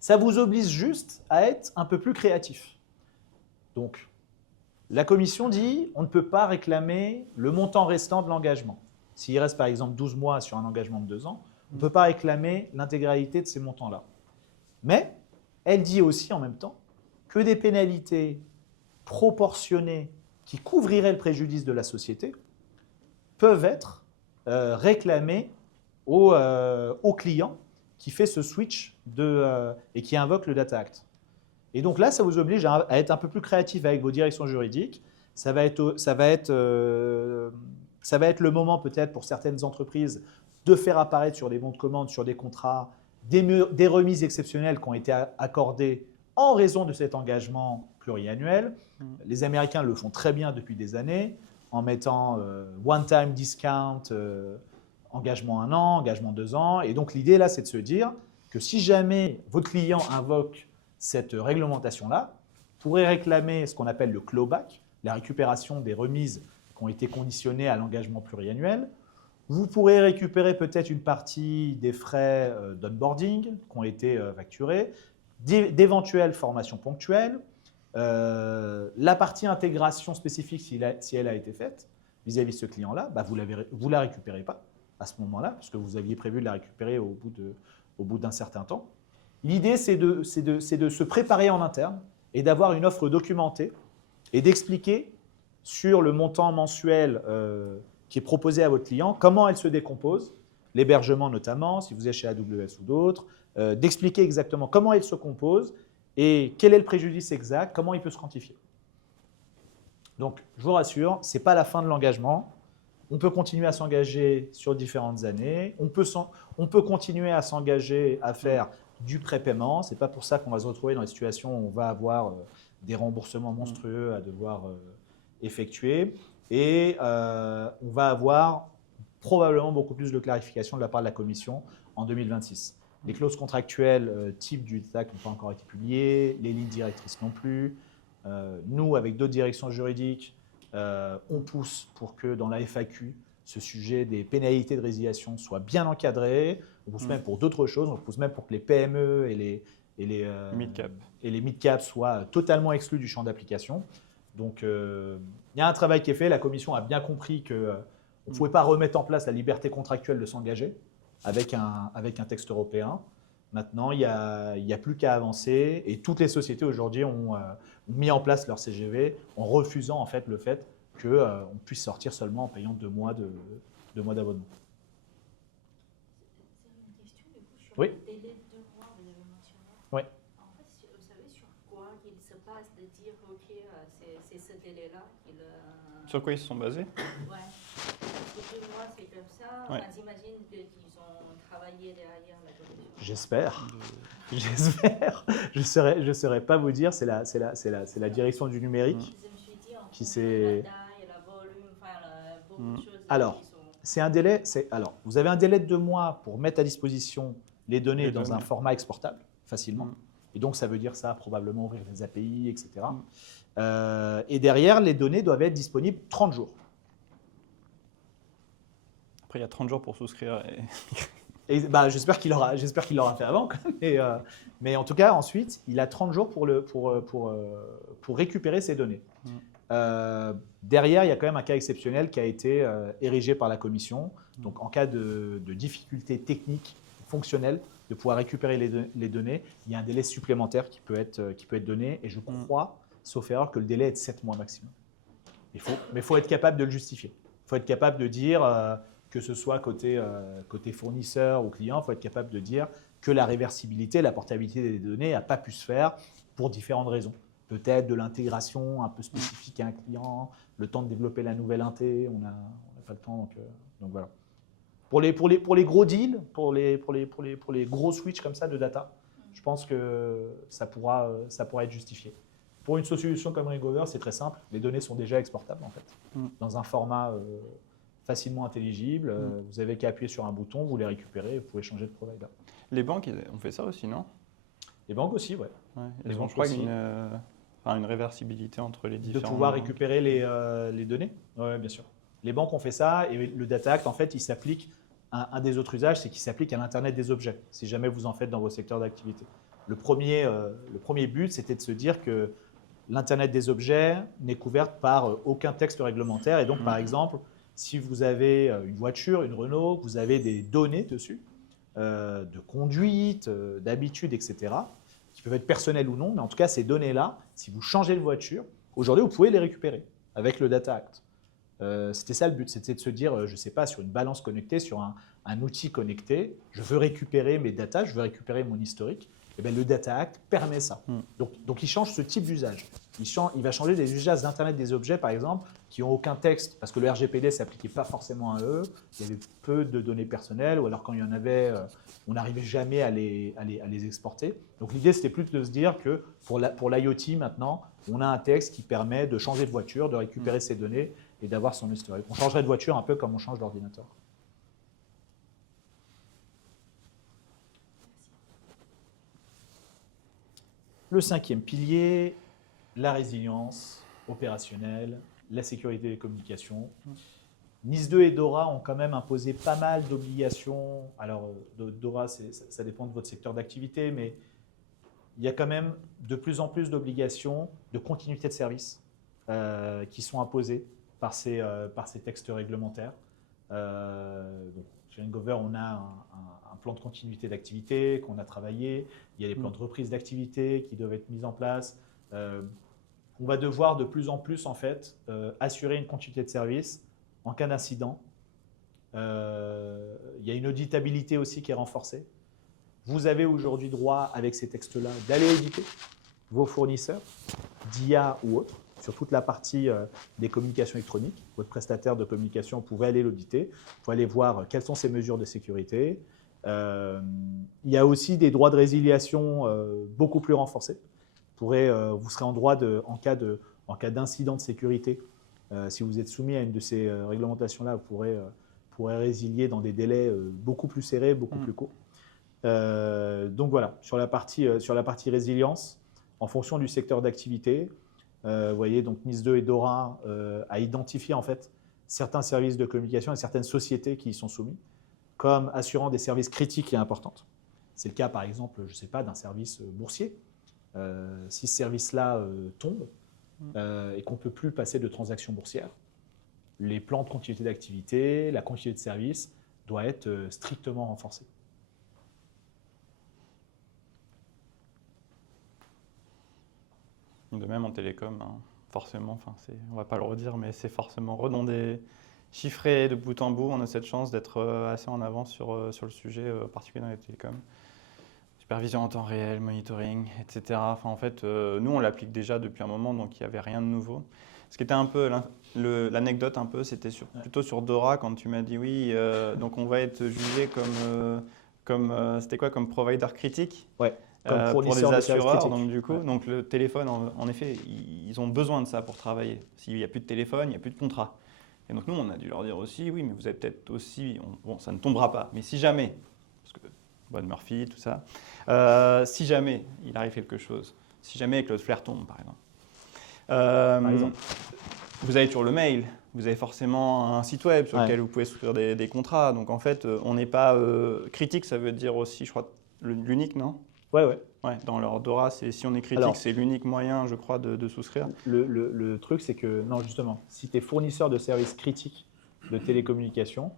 Ça vous oblige juste à être un peu plus créatif. Donc, la Commission dit on ne peut pas réclamer le montant restant de l'engagement. S'il reste par exemple 12 mois sur un engagement de 2 ans, on ne peut pas réclamer l'intégralité de ces montants-là. Mais elle dit aussi en même temps que des pénalités proportionnées qui couvriraient le préjudice de la société peuvent être réclamées au client qui fait ce switch et qui invoque le Data Act. Et donc là, ça vous oblige à être un peu plus créatif avec vos directions juridiques. Ça va être le moment peut-être pour certaines entreprises de faire apparaître sur des bons de commande, sur des contrats, des remises exceptionnelles qui ont été accordées en raison de cet engagement pluriannuel. Les Américains le font très bien depuis des années en mettant one-time discount, engagement 1 an, engagement 2 ans. Et donc l'idée là, c'est de se dire que si jamais votre client invoque cette réglementation-là, pourrait réclamer ce qu'on appelle le clawback, la récupération des remises qui ont été conditionnées à l'engagement pluriannuel. Vous pourrez récupérer peut-être une partie des frais d'onboarding qui ont été facturés, d'éventuelles formations ponctuelles, la partie intégration spécifique si elle a été faite vis-à-vis de ce client-là, bah vous ne la récupérez pas à ce moment-là, parce que vous aviez prévu de la récupérer au bout d'un certain temps. L'idée, c'est de se préparer en interne et d'avoir une offre documentée et d'expliquer sur le montant mensuel qui est proposé à votre client, comment elle se décompose, l'hébergement notamment, si vous êtes chez AWS ou d'autres, d'expliquer exactement comment elle se compose et quel est le préjudice exact, comment il peut se quantifier. Donc, je vous rassure, ce n'est pas la fin de l'engagement. On peut continuer à s'engager sur différentes années. On peut continuer à s'engager à faire du prépaiement. Ce n'est pas pour ça qu'on va se retrouver dans des situations où on va avoir des remboursements monstrueux à devoir effectuer. Et on va avoir probablement beaucoup plus de clarification de la part de la Commission en 2026. Les clauses contractuelles type du TAC n'ont pas encore été publiées, les lignes directrices non plus. Nous, avec d'autres directions juridiques, on pousse pour que dans la FAQ, ce sujet des pénalités de résiliation soit bien encadré. On pousse même pour d'autres choses. On pousse même pour que les PME et les mid-cap soient totalement exclus du champ d'application. Donc, il y a un travail qui est fait. La Commission a bien compris qu'on ne pouvait pas remettre en place la liberté contractuelle de s'engager avec un texte européen. Maintenant, il n'y a plus qu'à avancer et toutes les sociétés aujourd'hui ont mis en place leur CGV en refusant en fait le fait qu'on puisse sortir seulement en payant 2 mois d'abonnement. C'est une question du coup sur Oui. le délai de 2 mois, vous avez mentionné. Oui. En fait, vous savez sur quoi il se passe de dire ok, c'est ce délai-là qu'il. Sur quoi ils se sont basés? Ouais. Parce que 2 mois, c'est comme ça. Ouais. Enfin, j'imagine qu'ils ont travaillé derrière la commission. J'espère. Je ne saurais pas vous dire. C'est la direction du numérique. Je me suis dit, en Qui fonction s'est- de la taille et la volume, enfin, beaucoup de choses. Alors, qui sont. C'est un délai. Vous avez un délai de 2 mois pour mettre à disposition les données dans un format exportable facilement. Et donc, ça veut dire ça, probablement ouvrir des API, etc. Et derrière, les données doivent être disponibles 30 jours. Après, il y a 30 jours pour souscrire. Et, j'espère qu'il l'aura fait avant. Quand même. Mais en tout cas, ensuite, il a 30 jours pour récupérer ces données. Derrière, il y a quand même un cas exceptionnel qui a été érigé par la Commission. Donc, en cas de difficulté technique, fonctionnelle, de pouvoir récupérer les données, il y a un délai supplémentaire qui peut être donné. Et je crois, sauf erreur, que le délai est de 7 mois maximum. Mais il faut être capable de le justifier. Il faut être capable de dire, que ce soit côté fournisseur ou client, il faut être capable de dire que la réversibilité, la portabilité des données n'a pas pu se faire pour différentes raisons. Peut-être de l'intégration un peu spécifique à un client, le temps de développer la nouvelle inté, on n'a pas le temps. Donc voilà. Pour les gros deals, pour les gros switches comme ça de data, je pense que ça pourra être justifié. Pour une solution comme Ringover, c'est très simple. Les données sont déjà exportables en fait, dans un format facilement intelligible. Vous avez qu'à appuyer sur un bouton, vous les récupérez et vous pouvez changer de provider. Les banques, ont fait ça aussi, non? Les banques aussi, ouais. Elles ont, je crois, une réversibilité entre les différents. De pouvoir récupérer les données. Oui, bien sûr. Les banques ont fait ça et le Data Act, en fait, il s'applique. Un des autres usages, c'est qu'il s'applique à l'Internet des objets, si jamais vous en faites dans vos secteurs d'activité. Le premier but, c'était de se dire que l'Internet des objets n'est couverte par aucun texte réglementaire. Et donc, par exemple, si vous avez une voiture, une Renault, vous avez des données dessus, de conduite, d'habitude, etc., qui peuvent être personnelles ou non, mais en tout cas, ces données-là, si vous changez de voiture, aujourd'hui, vous pouvez les récupérer avec le Data Act. C'était ça le but, c'était de se dire, je ne sais pas, sur une balance connectée, sur un outil connecté, je veux récupérer mes datas, je veux récupérer mon historique, Eh ben, le Data Act permet ça. Donc il change ce type d'usage. Il va changer des usages d'Internet des objets, par exemple, qui n'ont aucun texte, parce que le RGPD ne s'appliquait pas forcément à eux. Il y avait peu de données personnelles, ou alors quand il y en avait, on n'arrivait jamais à les exporter. Donc l'idée, c'était plus de se dire que pour l'IoT, maintenant, on a un texte qui permet de changer de voiture, de récupérer ses données et d'avoir son historique. On changerait de voiture un peu comme on change d'ordinateur. Le 5e pilier, la résilience opérationnelle, la sécurité des communications. NIS2 et DORA ont quand même imposé pas mal d'obligations. Alors, DORA, ça dépend de votre secteur d'activité, mais il y a quand même de plus en plus d'obligations de continuité de service qui sont imposées par ces textes réglementaires. Donc, chez Ringover, on a un plan de continuité d'activité qu'on a travaillé. Il y a des plans de reprise d'activité qui doivent être mis en place. On va devoir de plus en plus en fait, assurer une continuité de service en cas d'incident. Il y a une auditabilité aussi qui est renforcée. Vous avez aujourd'hui droit, avec ces textes-là, d'aller auditer vos fournisseurs, d'IA ou autres, sur toute la partie des communications électroniques. Votre prestataire de communication, vous pouvez aller l'auditer, vous pouvez aller voir quelles sont ces mesures de sécurité. Il y a aussi des droits de résiliation beaucoup plus renforcés. Vous serez en droit, en cas d'incident de sécurité, si vous êtes soumis à une de ces réglementations-là, vous pourrez résilier dans des délais beaucoup plus serrés, beaucoup plus courts. Donc voilà, sur la partie résilience, en fonction du secteur d'activité, vous voyez, donc NIS2 et DORA a identifié en fait certains services de communication et certaines sociétés qui y sont soumis comme assurant des services critiques et importantes. C'est le cas par exemple, je ne sais pas, d'un service boursier. Si ce service-là tombe et qu'on ne peut plus passer de transactions boursières, les plans de continuité d'activité, la continuité de service doit être strictement renforcée. De même en télécom, hein, forcément, on ne va pas le redire, mais c'est forcément redondé, chiffré de bout en bout. On a cette chance d'être assez en avance sur le sujet, particulier dans les télécoms. Supervision en temps réel, monitoring, etc. Enfin, en fait, nous, on l'applique déjà depuis un moment, donc il n'y avait rien de nouveau. Ce qui était un peu l'anecdote, un peu, c'était plutôt sur DORA, quand tu m'as dit oui, donc on va être jugé c'était quoi, comme provider critique. Ouais. Pour les assureurs, donc du coup, donc le téléphone, en effet, ils ont besoin de ça pour travailler. S'il n'y a plus de téléphone, il n'y a plus de contrat. Et donc nous, on a dû leur dire aussi, oui, mais vous avez peut-être aussi, bon, ça ne tombera pas, mais si jamais, parce que Bob Murphy, tout ça, si jamais il arrive quelque chose, si jamais Cloudflare tombe, par exemple, vous avez toujours le mail, vous avez forcément un site web sur lequel vous pouvez souscrire des contrats. Donc en fait, on n'est pas critique, ça veut dire aussi, je crois, l'unique, non ? Ouais. Dans leur DORA, si on est critique, c'est l'unique moyen, je crois, de souscrire. Le truc, c'est que, non, justement, si tu es fournisseur de services critiques de télécommunications,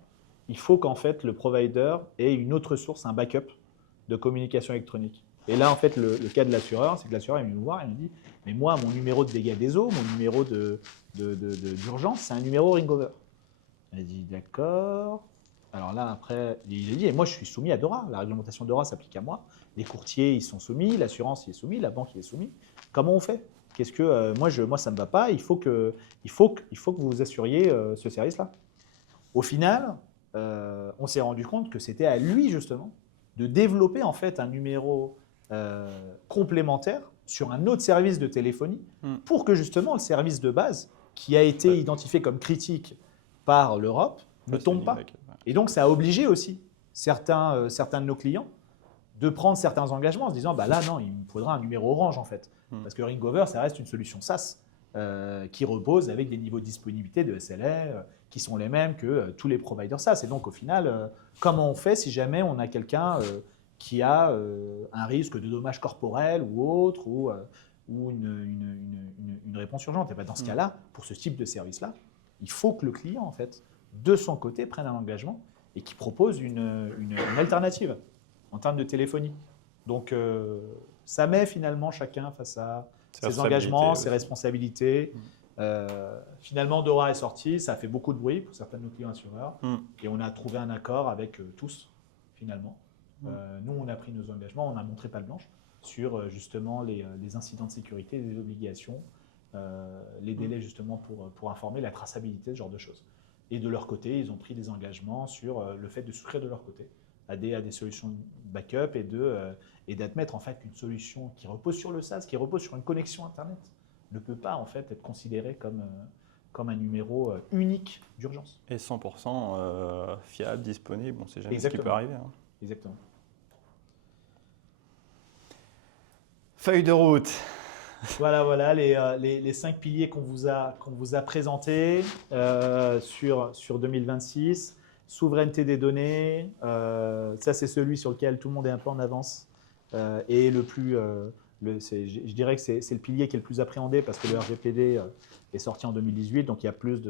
il faut qu'en fait, le provider ait une autre source, un backup de communication électronique. Et là, en fait, le cas de l'assureur, c'est que l'assureur il vient nous voir et il me dit « Mais moi, mon numéro de dégâts des eaux, mon numéro d'urgence, c'est un numéro Ringover. » Elle dit « D'accord. » Alors là, après, il a dit « Et moi, je suis soumis à DORA. La réglementation DORA s'applique à moi. Les courtiers, ils sont soumis. L'assurance, il est soumis. La banque, il est soumis. Comment on fait ? Qu'est-ce que moi, ça ne me va pas. Il faut que vous assuriez ce service-là. » Au final, on s'est rendu compte que c'était à lui, justement, de développer en fait un numéro complémentaire sur un autre service de téléphonie pour que justement le service de base qui a été identifié comme critique par l'Europe ne tombe pas. Et donc ça a obligé aussi certains de nos clients de prendre certains engagements en se disant bah là non, il me faudra un numéro Orange en fait. Parce que Ringover, ça reste une solution SaaS qui repose avec des niveaux de disponibilité de SLA qui sont les mêmes que tous les providers SaaS. Et donc au final, comment on fait si jamais on a quelqu'un qui a un risque de dommages corporels ou autre, ou une réponse urgente. Et bien dans ce cas-là, pour ce type de service-là, il faut que le client, en fait, de son côté, prenne un engagement et qu'il propose une alternative en termes de téléphonie. Donc ça met finalement chacun face à ses engagements, ses responsabilités. Finalement, DORA est sorti, ça a fait beaucoup de bruit pour certains de nos clients assureurs, et on a trouvé un accord avec tous, finalement. Nous, on a pris nos engagements, on a montré patte blanche sur justement les incidents de sécurité, les obligations, les délais justement pour informer, la traçabilité, ce genre de choses. Et de leur côté, ils ont pris des engagements sur le fait de souscrire de leur côté à des solutions backup et d'admettre en fait qu'une solution qui repose sur le SaaS, qui repose sur une connexion Internet, ne peut pas en fait être considérée comme un numéro unique d'urgence. Et 100% fiable, disponible, on ne sait jamais ce qui Exactement. peut arriver. Hein. Exactement. Feuille de route. Voilà les 5 piliers qu'on vous a présentés sur 2026. Souveraineté des données, ça c'est celui sur lequel tout le monde est un peu en avance et je dirais que c'est le pilier qui est le plus appréhendé parce que le RGPD est sorti en 2018, donc il y a plus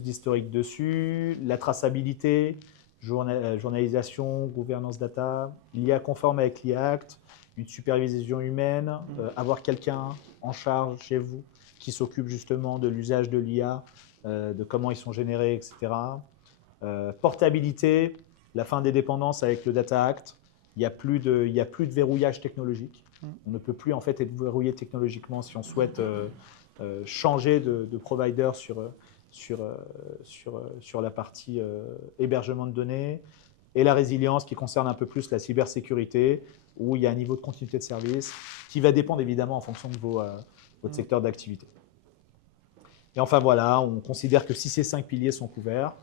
d'historique dessus. La traçabilité, journalisation, gouvernance data, l'IA conforme avec l'IA Act, une supervision humaine, avoir quelqu'un en charge chez vous qui s'occupe justement de l'usage de l'IA, de comment ils sont générés, etc. Portabilité, la fin des dépendances avec le Data Act, il n'y a plus de verrouillage technologique. On ne peut plus en fait être verrouillé technologiquement si on souhaite changer de provider sur la partie hébergement de données. Et la résilience qui concerne un peu plus la cybersécurité, où il y a un niveau de continuité de service qui va dépendre évidemment en fonction de votre secteur d'activité. Et enfin voilà, on considère que si ces 5 piliers sont couverts,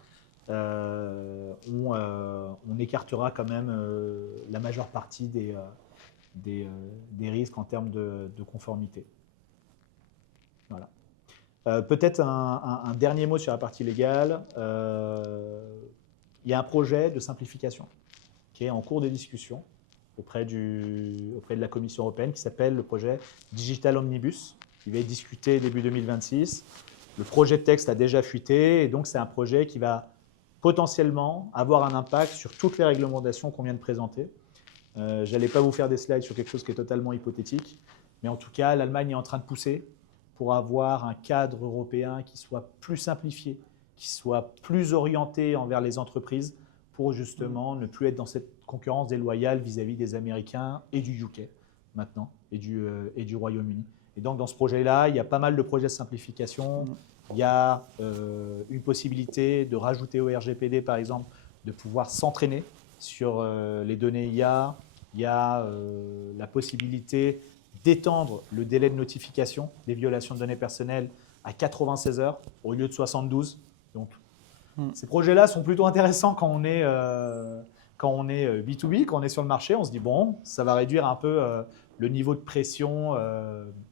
on écartera quand même la majeure partie des risques en termes de conformité. Voilà. Peut-être un dernier mot sur la partie légale. Il y a un projet de simplification qui est en cours de discussion auprès de la Commission européenne qui s'appelle le projet Digital Omnibus, qui va être discuté début 2026. Le projet de texte a déjà fuité et donc c'est un projet qui va potentiellement avoir un impact sur toutes les réglementations qu'on vient de présenter. Je n'allais pas vous faire des slides sur quelque chose qui est totalement hypothétique, mais en tout cas, l'Allemagne est en train de pousser pour avoir un cadre européen qui soit plus simplifié, qui soit plus orienté envers les entreprises pour justement ne plus être dans cette concurrence déloyale vis-à-vis des Américains et du UK maintenant et du Royaume-Uni. Et donc dans ce projet-là, il y a pas mal de projets de simplification. Il y a une possibilité de rajouter au RGPD, par exemple, de pouvoir s'entraîner sur les données IA. Il y a la possibilité d'étendre le délai de notification des violations de données personnelles à 96 heures au lieu de 72. Donc, ces projets-là sont plutôt intéressants quand on est B2B, quand on est sur le marché. On se dit, bon, ça va réduire un peu le niveau de pression,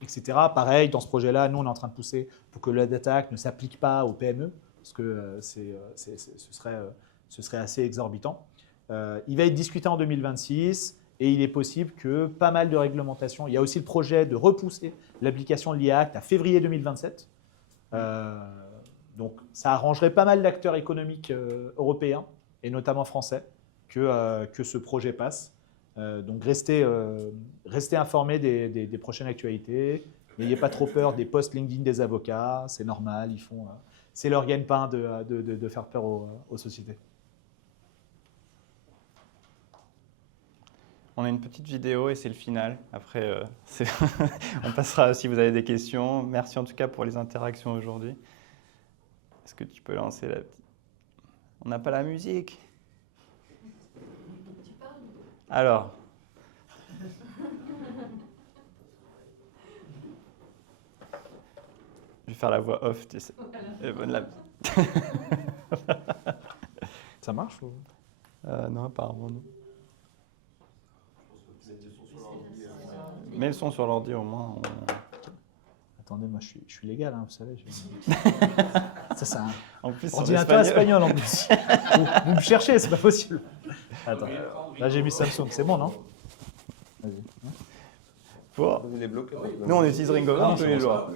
etc. Pareil, dans ce projet-là, nous, on est en train de pousser pour que la Data Act ne s'applique pas aux PME, parce que ce serait assez exorbitant. Il va être discuté en 2026 et il est possible que pas mal de réglementations. Il y a aussi le projet de repousser l'application de l'IA Act à février 2027. Donc, ça arrangerait pas mal d'acteurs économiques européens et notamment français que ce projet passe. Donc, restez informés des prochaines actualités. N'ayez pas trop peur des posts LinkedIn des avocats. C'est normal, c'est leur gagne-pain de faire peur aux sociétés. On a une petite vidéo et c'est le final. Après, on passera si vous avez des questions. Merci en tout cas pour les interactions aujourd'hui. Est-ce que tu peux lancer la petite... On n'a pas la musique. Alors. Je vais faire la voix off, tu sais. Ça marche ou... Non, apparemment non. Mets le son sur l'ordi au moins. Attendez, moi je suis légal, hein, vous savez. Ça, c'est un En plus, ordinateur espagnol en plus. Vous me cherchez, c'est pas possible. Attends, là j'ai mis Samsung, c'est bon, non? Vas-y. Pour... Nous, on utilise Ringo tous les jours.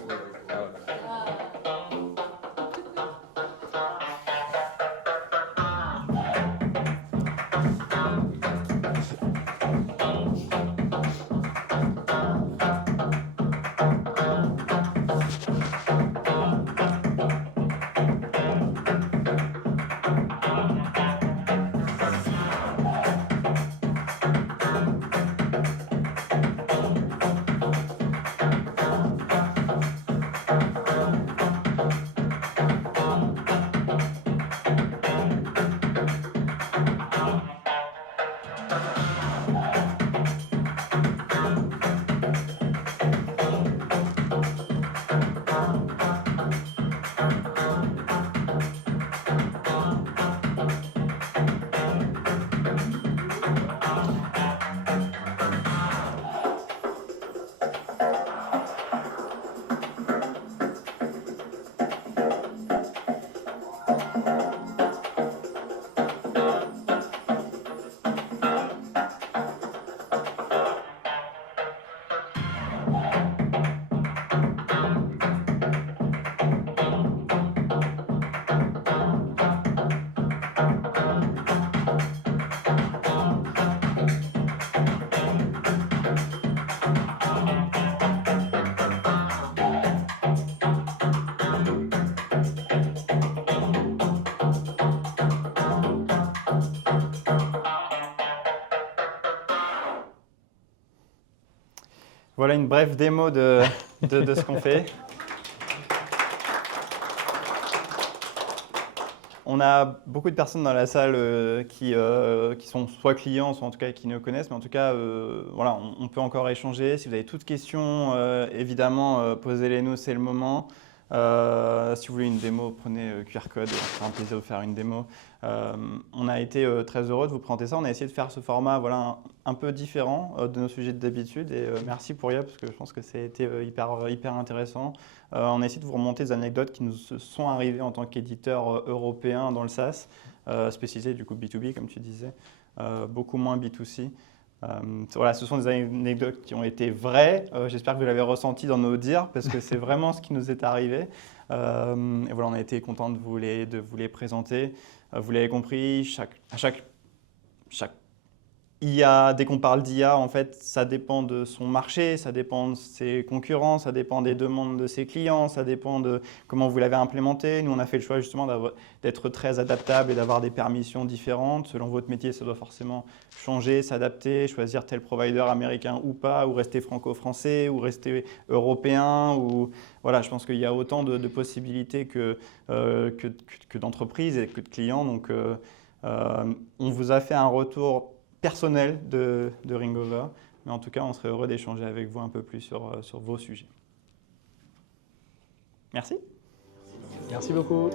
Voilà une brève démo de ce qu'on fait. On a beaucoup de personnes dans la salle qui sont soit clients, soit en tout cas qui nous connaissent, mais en tout cas, voilà, on peut encore échanger. Si vous avez toutes questions, évidemment, posez-les-nous, c'est le moment. Si vous voulez une démo, prenez QR code, ça fera un plaisir de vous faire une démo. On a été très heureux de vous présenter ça. On a essayé de faire ce format voilà, un peu différent de nos sujets d'habitude. Et merci pour Yop, parce que je pense que ça a été hyper intéressant. On a essayé de vous remonter des anecdotes qui nous sont arrivées en tant qu'éditeur européen dans le SaaS, spécialisé du coup B2B, comme tu disais, beaucoup moins B2C. Voilà, ce sont des anecdotes qui ont été vraies. J'espère que vous l'avez ressenti dans nos dires, parce que c'est vraiment ce qui nous est arrivé. Et voilà, on a été content de vous les présenter. Vous l'avez compris, à chaque IA, dès qu'on parle d'IA, en fait, ça dépend de son marché, ça dépend de ses concurrents, ça dépend des demandes de ses clients, ça dépend de comment vous l'avez implémenté. Nous, on a fait le choix justement d'être très adaptable et d'avoir des permissions différentes. Selon votre métier, ça doit forcément changer, s'adapter, choisir tel provider américain ou pas, ou rester franco-français, ou rester européen. Ou... Voilà, je pense qu'il y a autant de possibilités que d'entreprises et que de clients. Donc, on vous a fait un retour personnel de Ringover, mais en tout cas, on serait heureux d'échanger avec vous un peu plus sur vos sujets. Merci. Merci beaucoup.